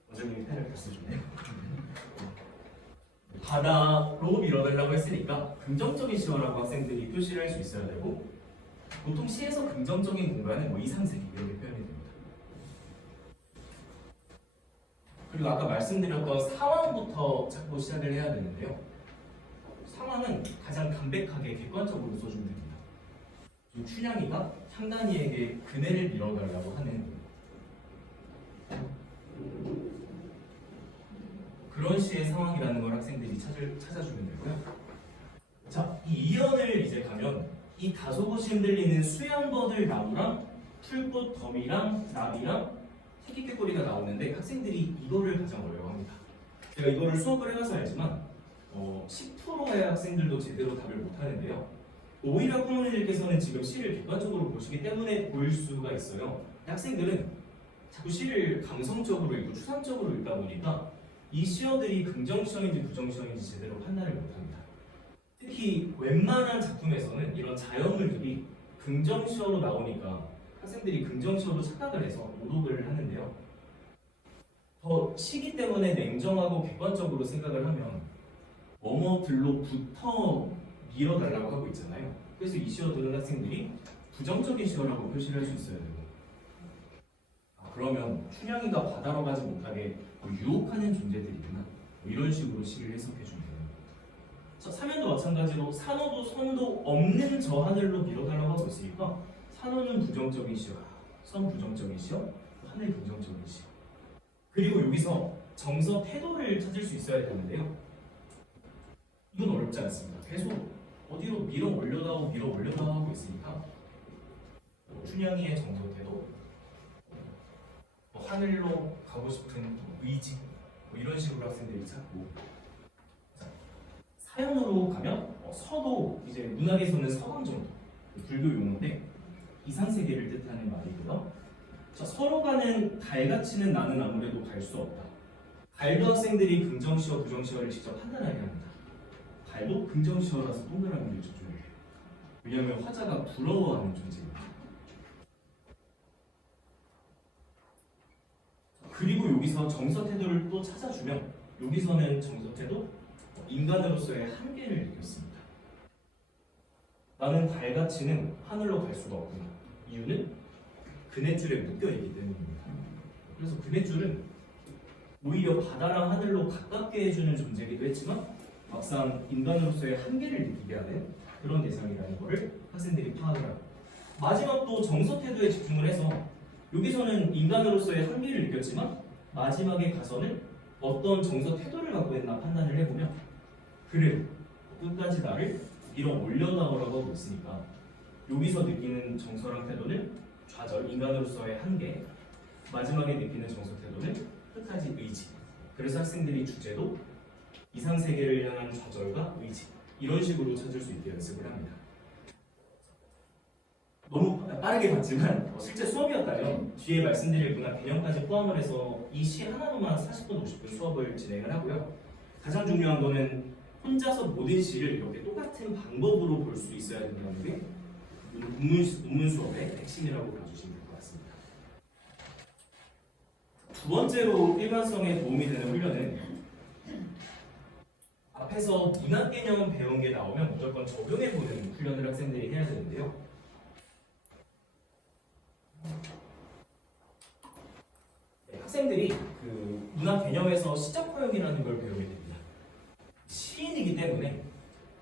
원장님이 펜을 다시 주네요. 바다로 밀어달라고 했으니까 긍정적인 시어라고 학생들이 표시를 할 수 있어야 되고 보통 시에서 긍정적인 공간은 뭐 이상세계 이렇게 표현이 됩니다. 그리고 아까 말씀드렸던 상황부터 찾고 시작을 해야 되는데요. 상황은 가장 담백하게 객관적으로 써주면 됩니다. 춘향이가 향단이에게 그네를 밀어달라고 하는 그런 시의 상황이라는 걸 학생들이 찾아주면 되고요. 자, 이 이연을 이제 가면 이 다소곳이 흔들리는 수양버들 나무랑 풀꽃 더미랑 나비랑 새끼꾀꼬리가 나오는데 학생들이 이거를 가장 어려워합니다. 제가 이거를 수업을 해봐서 알지만 10%의 학생들도 제대로 답을 못하는데요. 오히려 부모님들께서는 지금 시를 객관적으로 보시기 때문에 보일 수가 있어요. 학생들은 자꾸 시를 감성적으로 읽고 추상적으로 읽다 보니까 이 시어들이 긍정시어인지 부정시어인지 제대로 판단을 못합니다. 특히 웬만한 작품에서는 이런 자연물들이 긍정시어로 나오니까 학생들이 긍정시어로 착각을 해서 오독을 하는데요. 더 시기 때문에 냉정하고 객관적으로 생각을 하면 뭐뭐들로부터 밀어달라고 하고 있잖아요. 그래서 이 시어들은 학생들이 부정적인 시어라고 표시를 할 수 있어야 되고 그러면 춘향이가 바다로 가지 못하게 유혹하는 존재들이구나 이런 식으로 시를 해석해 주면 돼요. 자, 사면도 마찬가지로 산호도 선도 없는 저 하늘로 밀어달라고 하고 있으니까 산호는 부정적인 시어, 선 부정적인 시어, 하늘 긍정적인 시어. 그리고 여기서 정서 태도를 찾을 수 있어야 되는데요. 이건 어렵지 않습니다. 계속 어디로 밀어 올려다오 밀어 올려다오 하고 있으니까 춘향이의 정서 태도, 하늘로 가고 싶은 의지 이런 식으로 학생들이 찾고 사연으로 가면 서도 이제 문학에서는 서강 정도 불교 용어인데 이상세계를 뜻하는 말이고요. 자, 서로 가는 달같이는 나는 아무래도 갈 수 없다. 달도 학생들이 긍정시어 부정시어를 직접 판단하게 합니다. 달도 긍정시어라서 동그라미를 쳐줘야 해요. 왜냐하면 화자가 부러워하는 존재입니다. 그리고 여기서 정서 태도를 또 찾아주면 여기서는 정서 태도 인간으로서의 한계를 느꼈습니다. 나는 달같이는 하늘로 갈 수가 없구나. 이유는 그네줄에 묶여있기 때문입니다. 그래서 그네줄은 오히려 바다랑 하늘로 가깝게 해주는 존재이기도 했지만 막상 인간으로서의 한계를 느끼게 하는 그런 대상이라는 것을 학생들이 파악을 하고 마지막 또 정서 태도에 집중을 해서 여기서는 인간으로서의 한계를 느꼈지만 마지막에 가서는 어떤 정서 태도를 갖고 있나 판단을 해보면 그래 끝까지 나를 밀어 올려다오라고 하고 있으니까 여기서 느끼는 정서랑 태도는 좌절, 인간으로서의 한계 마지막에 느끼는 정서 태도는 끝까지 의지. 그래서 학생들이 주제도 이상세계를 향한 좌절과 의지 이런 식으로 찾을 수 있게 연습을 합니다. 너무 빠르게 봤지만 실제 수업이었다면 뒤에 말씀드릴 문학 개념까지 포함을 해서 이 시 하나로만 40분, 50분 수업을 진행을 하고요. 가장 중요한 거는 혼자서 모든 시를 이렇게 똑같은 방법으로 볼 수 있어야 된다는 게 논문 수업의 핵심이라고 봐주시면 될 것 같습니다. 두 번째로 일관성에 도움이 되는 훈련은 앞에서 문학 개념 배운 게 나오면 무조건 적용해보는 훈련을 학생들이 해야 되는데요. 학생들이 그 문학 개념에서 시적 허용이라는 걸 배우게 됩니다. 시인이기 때문에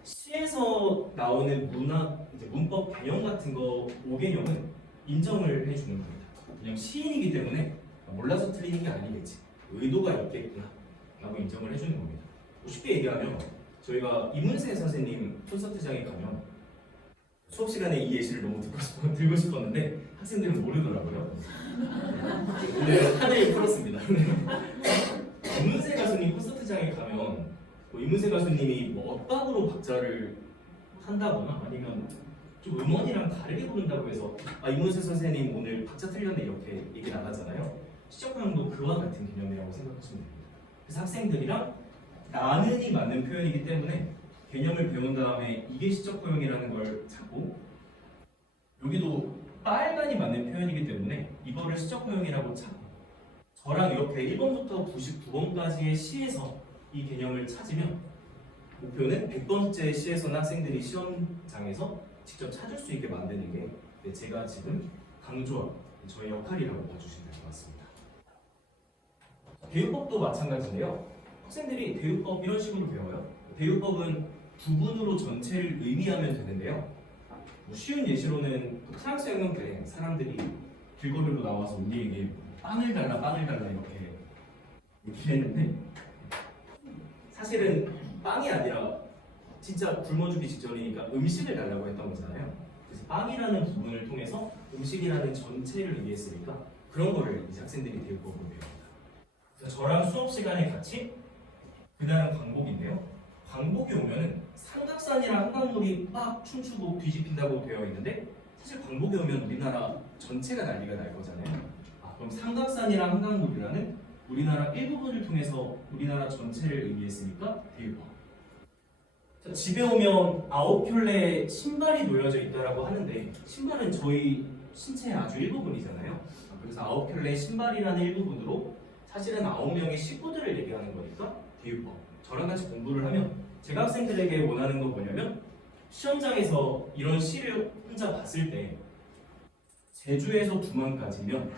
시에서 나오는 문학 이제 문법 개념 같은 거 5개념은 인정을 해주는 겁니다. 그냥 시인이기 때문에 몰라서 틀리는 게 아니겠지, 의도가 있겠구나 라고 인정을 해주는 겁니다. 쉽게 얘기하면 저희가 이문세 선생님 콘서트장에 가면 수업 시간에 이 예시를 너무 들고 싶었는데 학생들은 모르더라고요. 오늘 하나를 풀었습니다. 이문세 가수님 콘서트장에 가면 이문세 가수님이 뭐 엇박으로 박자를 한다거나 아니면 좀 음원이랑 다르게 부른다고 해서 이문세 선생님 오늘 박자 틀렸네 이렇게 얘기 나가잖아요. 시적 포용도 그와 같은 개념이라고 생각하시면 됩니다. 그래서 학생들이랑 나는이 맞는 표현이기 때문에 개념을 배운 다음에 이게 시적 포용이라는 걸 찾고 여기도 빨간이 맞는 표현이기 때문에 이거를 시적 포용이라고 찾고 저랑 이렇게 1번부터 99번까지의 시에서 이 개념을 찾으면 목표는 100번째 시에서는 학생들이 시험장에서 직접 찾을 수 있게 만드는 게 제가 지금 강조한 저의 역할이라고 봐주시면 될 것 같습니다. 대유법도 마찬가지인데요. 학생들이 대유법 이런 식으로 배워요. 대유법은 부분으로 전체를 의미하면 되는데요. 쉬운 예시로는 프랑스 혁명 때 사람들이 길거리로 나와서 우리에게 빵을 달라 이렇게 얘기를 했는데 사실은 빵이 아니라 진짜 굶어 죽기 직전이니까 음식을 달라고 했던 거잖아요. 그래서 빵이라는 부분을 통해서 음식이라는 전체를 의미했으니까 그런 거를 이제 학생들이 대유법으로 배웁니다. 그래서 저랑 수업 시간에 같이 그날은 광복인데요. 광복이 오면은 삼각산이랑 한강물이 막 춤추고 뒤집힌다고 되어 있는데 사실 광복이 오면 우리나라 전체가 난리가 날 거잖아요. 그럼 삼각산이랑 한강물이라는 우리나라 일부분을 통해서 우리나라 전체를 의미했으니까 대유법. 집에 오면 9켤레 신발이 놓여져 있다라고 하는데 신발은 저희 신체의 아주 일부분이잖아요. 그래서 9켤레 신발이라는 일부분으로 사실은 9명의 식구들을 얘기하는 거니까 대유법. 저랑 같이 공부를 하면 제가 학생들에게 원하는 건 뭐냐면 시험장에서 이런 시를 혼자 봤을 때 제주에서 두만까지면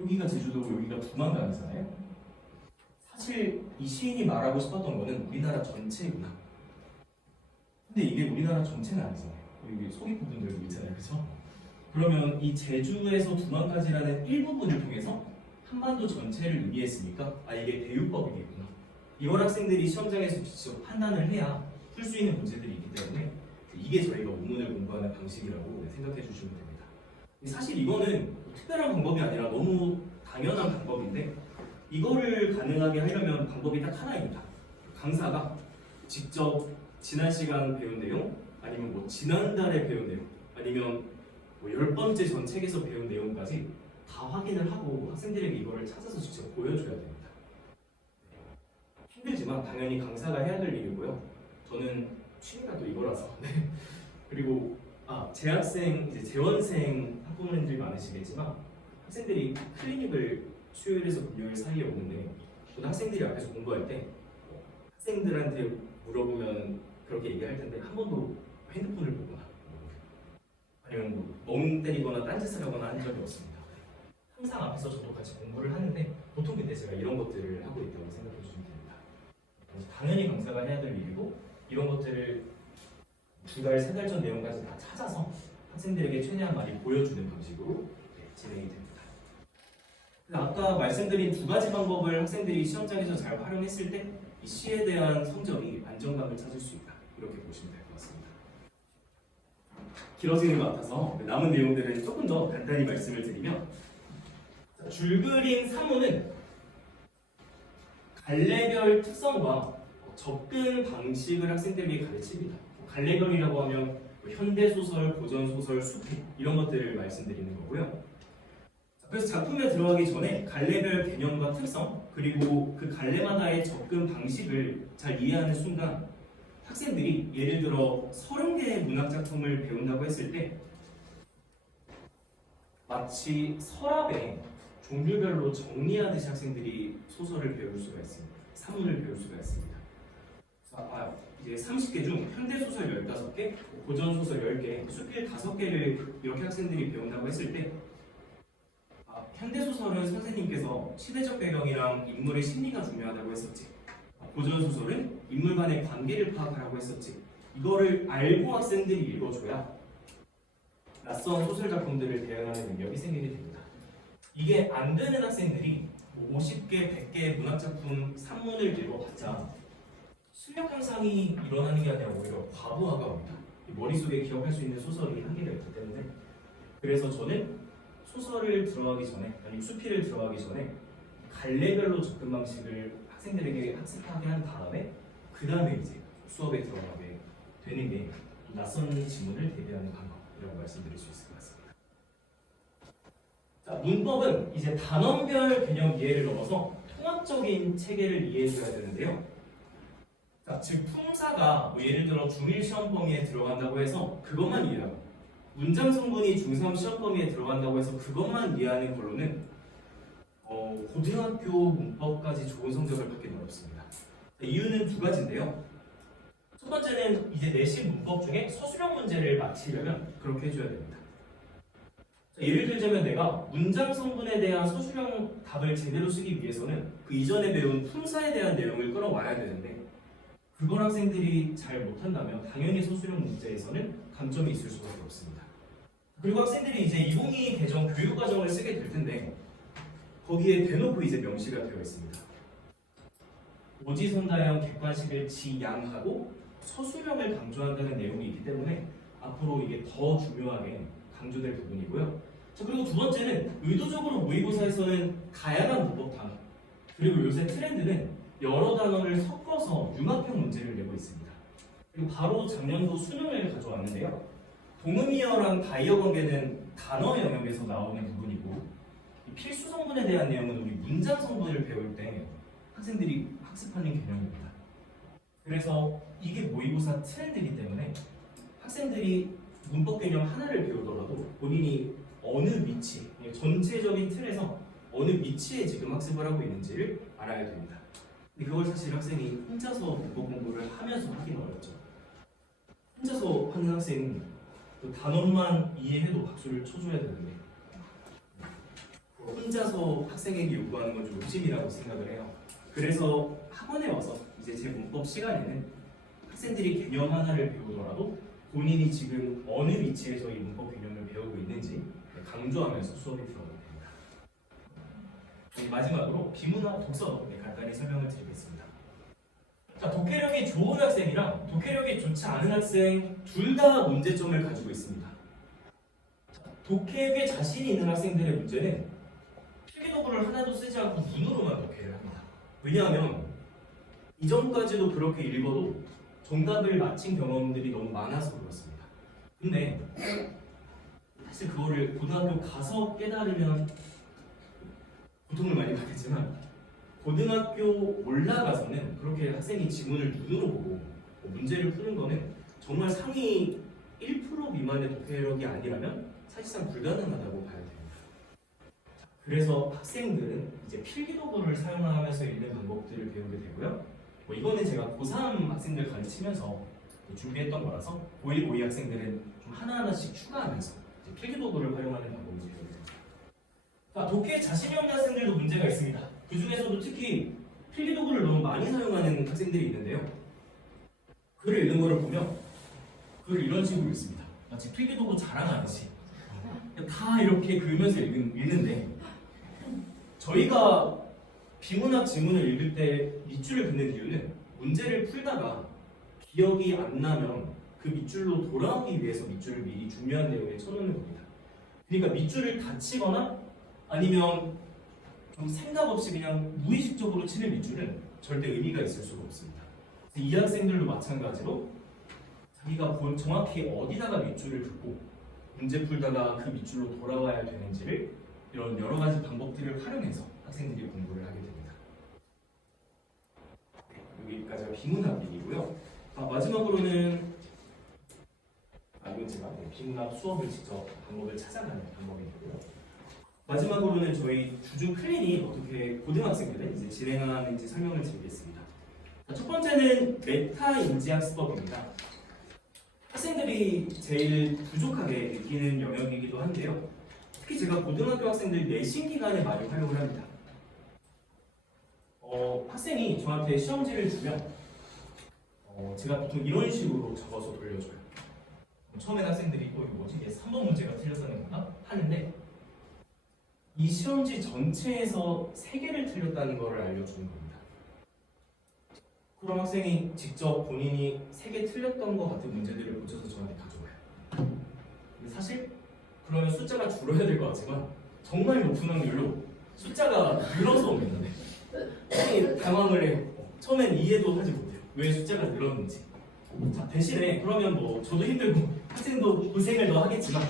여기가 제주도고 여기가 두만강이잖아요. 사실 이 시인이 말하고 싶었던 거는 우리나라 전체구나. 근데 이게 우리나라 전체는 아니잖아요. 여기 속이 부분들도 있잖아요, 그렇죠? 그러면 이 제주에서 두만까지라는 일부분을 통해서 한반도 전체를 의미했으니까 이게 대유법이겠구나. 이걸 학생들이 시험장에서 직접 판단을 해야 풀 수 있는 문제들이 있기 때문에 이게 저희가 원문을 공부하는 방식이라고 생각해 주시면 됩니다. 사실 이거는 특별한 방법이 아니라 너무 당연한 방법인데 이거를 가능하게 하려면 방법이 딱 하나입니다. 강사가 직접 지난 시간 배운 내용 아니면 뭐 지난달에 배운 내용 아니면 뭐 10번째 전 책에서 배운 내용까지 다 확인을 하고 학생들에게 이거를 찾아서 직접 보여줘야 됩니다. 힘들지만 당연히 강사가 해야 될 일이고요. 저는 취미가 또 이거라서 그리고 재학생, 이제 재원생 학부모님들이 많으시겠지만 학생들이 클리닉을 수요일에서 금요일 사이에 오는데 저는 학생들이 앞에서 공부할 때 학생들한테 물어보면 그렇게 얘기할 텐데 한 번도 핸드폰을 보거나 아니면 멍 때리거나 딴짓을 하거나 한 적이 없습니다. 항상 앞에서 저도 같이 공부를 하는데 보통 그때 제가 이런 것들을 하고 있다고 생각해 주시면 됩니다. 당연히 강사가 해야 될 일이고 이런 것들을 2달, 3달 전 내용까지 다 찾아서 학생들에게 최대한 많이 보여주는 방식으로 진행이 됩니다. 아까 말씀드린 2가지 방법을 학생들이 시험장에서 잘 활용했을 때 이 시에 대한 성적이 안정감을 찾을 수 있다. 이렇게 보시면 될 것 같습니다. 길어지는 것 같아서 남은 내용들은 조금 더 간단히 말씀을 드리면 줄그림 3호는 갈래별 특성과 접근 방식을 학생들에게 가르칩니다. 갈래별이라고 하면 현대소설, 고전소설, 수필 이런 것들을 말씀드리는 거고요. 그래서 작품에 들어가기 전에 갈래별 개념과 특성 그리고 그 갈래마다의 접근 방식을 잘 이해하는 순간 학생들이 예를 들어 30개의 문학작품을 배운다고 했을 때 마치 서랍에 종류별로 정리하듯이 학생들이 소설을 배울 수가 있습니다. 사문을 배울 수가 있습니다. 이제 30개 중 현대소설 15개, 고전소설 10개, 수필 5개를 이렇게 학생들이 배운다고 했을 때 현대소설은 선생님께서 시대적 배경이랑 인물의 심리가 중요하다고 했었지. 고전소설은 인물 간의 관계를 파악하라고 했었지. 이거를 알고 학생들이 읽어줘야 낯선 소설 작품들을 대응하는 능력이 생기게 됩니다. 이게 안 되는 학생들이 50개, 100개의 문학작품 산문을 읽어봤자 실력 향상이 일어나는 게 아니라 오히려 과부하가 옵니다. 머릿속에 기억할 수 있는 소설이 한계가 있기 때문에 그래서 저는 소설을 들어가기 전에 아니면 수필을 들어가기 전에 갈래별로 접근 방식을 학생들에게 학습하게 한 다음에 그 다음에 이제 수업에 들어가게 되는 게 낯선 지문을 대비하는 방법이라고 말씀드릴 수 있을 것 같습니다. 자, 문법은 이제 단원별 개념 이해를 넘어서 통합적인 체계를 이해해줘야 되는데요. 자, 즉 품사가 뭐 예를 들어 중1 시험 범위에 들어간다고 해서 그것만 이해하고 문장 성분이 중3 시험 범위에 들어간다고 해서 그것만 이해하는 걸로는 고등학교 문법까지 좋은 성적을 받기는 어렵습니다. 이유는 두 가지인데요. 첫 번째는 이제 내신 문법 중에 서술형 문제를 맞히려면 그렇게 해줘야 됩니다. 예를 들자면 내가 문장 성분에 대한 서술형 답을 제대로 쓰기 위해서는 그 이전에 배운 품사에 대한 내용을 끌어와야 되는데 그걸 학생들이 잘 못한다면 당연히 서술형 문제에서는 감점이 있을 수밖에 없습니다. 그리고 학생들이 이제 2022 개정 교육과정을 쓰게 될 텐데 거기에 대놓고 이제 명시가 되어 있습니다. 오지선다형 객관식을 지양하고 서술형을 강조한다는 내용이 있기 때문에 앞으로 이게 더 중요하게 강조될 부분이고요. 자, 그리고 두 번째는 의도적으로 모의고사에서는 다양한 문법 단어 그리고 요새 트렌드는 여러 단어를 섞어서 융합형 문제를 내고 있습니다. 그리고 바로 작년도 수능을 가져왔는데요. 동음이어랑 다이어 관계는 단어 영역에서 나오는 부분이고 이 필수 성분에 대한 내용은 우리 문장 성분을 배울 때 학생들이 학습하는 개념입니다. 그래서 이게 모의고사 트렌드이기 때문에 학생들이 문법 개념 하나를 배우더라도 본인이 어느 위치, 전체적인 틀에서 어느 위치에 지금 학습을 하고 있는지를 알아야 됩니다. 근데 그걸 사실 학생이 혼자서 문법 공부를 하면서 하기는 어렵죠. 혼자서 하는 학생은 그 단원만 이해해도 박수를 쳐줘야 되는데 혼자서 학생에게 요구하는 건 좀 욕심이라고 생각을 해요. 그래서 학원에 와서 이제 제 문법 시간에는 학생들이 개념 하나를 배우더라도 본인이 지금 어느 위치에서 이 문법 개념을 배우고 있는지 강조하면서 수업에 들어가게 됩니다. 마지막으로 비문학 독서 간단히 설명을 드리겠습니다. 자, 독해력이 좋은 학생이랑 독해력이 좋지 않은 학생 둘 다 문제점을 가지고 있습니다. 독해에 자신이 있는 학생들의 문제는 필기도구를 하나도 쓰지 않고 눈으로만 독해를 합니다. 왜냐하면 이전까지도 그렇게 읽어도 정답을 맞힌 경험들이 너무 많아서 그렇습니다. 근데 사실 그거를 고등학교 가서 깨달으면 고통을 많이 받겠지만 고등학교 올라가서는 그렇게 학생이 지문을 눈으로 보고 문제를 푸는 거는 정말 상위 1% 미만의 독해력이 아니라면 사실상 불가능하다고 봐야 됩니다. 그래서 학생들은 이제 필기도구를 사용하면서 읽는 방법들을 배우게 되고요. 이거는 제가 고3 학생들 가르치면서 준비했던 거라서 고1, 고2 학생들은 좀 하나하나씩 추가하면서 필기도구를 활용하는 방법을 배우게 됩니다. 자, 독해에 자신이 없는 학생들도 문제가 있습니다. 그 중에서도 특히 필기도구를 너무 많이 사용하는 학생들이 있는데요. 글을 읽는 거를 보면 글을 이런 식으로 읽습니다. 마치 필기도구 자랑하듯이 다 이렇게 그으면서 읽는데 저희가 비문학 지문을 읽을 때 밑줄을 긋는 이유는 문제를 풀다가 기억이 안 나면 그 밑줄로 돌아오기 위해서 밑줄을 미리 중요한 내용에 쳐놓는 겁니다. 그러니까 밑줄을 다 치거나 아니면 좀 생각 없이 그냥 무의식적으로 치는 밑줄은 절대 의미가 있을 수가 없습니다. 이 학생들도 마찬가지로 자기가 정확히 어디다가 밑줄을 긋고 문제 풀다가 그 밑줄로 돌아와야 되는지를 이런 여러 가지 방법들을 활용해서 학생들이 공부를 하게 됩니다. 여기까지가 비문학 얘기고요. 마지막으로는 이건 제가 비문학 수업을 직접 방법을 찾아가는 방법이고요. 마지막으로는 저희 주중 클린이 어떻게 고등학생들은 이제 진행하는지 설명을 드리겠습니다. 첫 번째는 메타 인지학습법입니다. 학생들이 제일 부족하게 느끼는 영역이기도 한데요. 특히 제가 고등학교 학생들 내신 기간에 많이 활용을 합니다. 학생이 저한테 시험지를 주면 제가 보통 이런 식으로 적어서 돌려줘요. 처음엔 학생들이 이거 뭐지? 얘 3번 문제가 틀렸다는 건가? 하는데 이 시험지 전체에서 3개를 틀렸다는 것을 알려주는 겁니다. 그럼 학생이 직접 본인이 3개 틀렸던 것 같은 문제들을 고쳐서 저한테 가져와요. 근데 사실 그러면 숫자가 줄어야 될 것 같지만 정말 높은 확률로 숫자가 늘어서 옵니다. 학생이 당황을 해요. 처음엔 이해도 하지 못해요. 왜 숫자가 늘었는지. 자, 대신에 그러면 뭐 저도 힘들고 학생도 고생을 더 하겠지만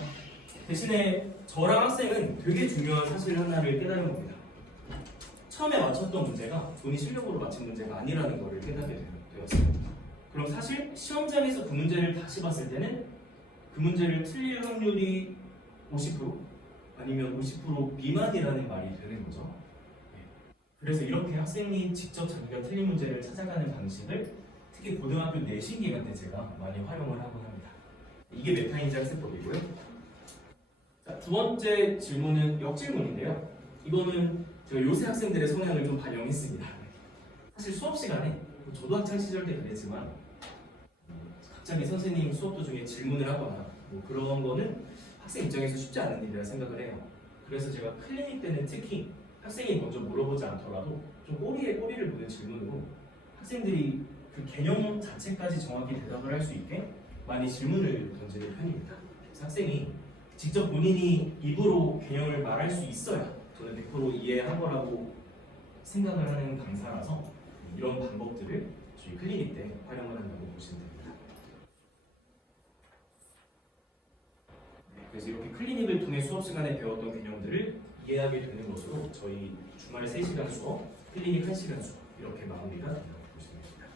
대신에 저랑 학생은 되게 중요한 사실 하나를 깨달은 겁니다. 처음에 맞췄던 문제가 본인 실력으로 맞힌 문제가 아니라는 것을 깨닫게 되었어요. 그럼 사실 시험장에서 그 문제를 다시 봤을 때는 그 문제를 틀릴 확률이 50% 아니면 50% 미만이라는 말이 되는 거죠. 그래서 이렇게 학생이 직접 자기가 틀린 문제를 찾아가는 방식을 특히 고등학교 내신 기간 때 제가 많이 활용을 하곤 합니다. 이게 메타인지 학습법이고요. 자, 두 번째 질문은 역질문인데요. 이거는 제가 요새 학생들의 성향을 좀 반영했습니다. 사실 수업 시간에 저도 학창 시절 때 그랬지만 갑자기 선생님 수업 도중에 질문을 하거나 뭐 그런 거는 학생 입장에서 쉽지 않은 일이라 생각을 해요. 그래서 제가 클리닉 때는 특히 학생이 먼저 물어보지 않더라도 좀 꼬리에 꼬리를 무는 질문으로 학생들이 그 개념 자체까지 정확히 대답을 할 수 있게 많이 질문을 던지는 편입니다. 그래서 학생이 직접 본인이 입으로 개념을 말할 수 있어야 저는 100% 이해한 거라고 생각을 하는 강사라서 이런 방법들을 저희 클리닉 때 활용을 한다고 보시면 됩니다. 그래서 이렇게 클리닉을 통해 수업 시간에 배웠던 개념들을 이해하게 되는 것으로 저희 주말 3시간 수업, 클리닉 1시간 수업 이렇게 마무리가 된다고 보시면 됩니다.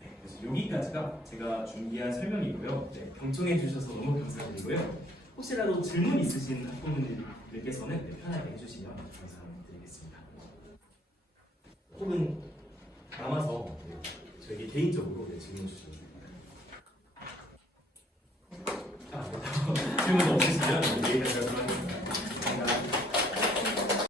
네, 그래서 여기까지가 제가 준비한 설명이고요. 네, 경청해 주셔서 너무 감사드리고요. 혹시라도 질문 있으신 학부모님들께서는 편하게 해주시면 감사드리겠습니다. 혹은 남아서 저에게 개인적으로 질문 주시면 됩니다. 질문 없으시면 여기까지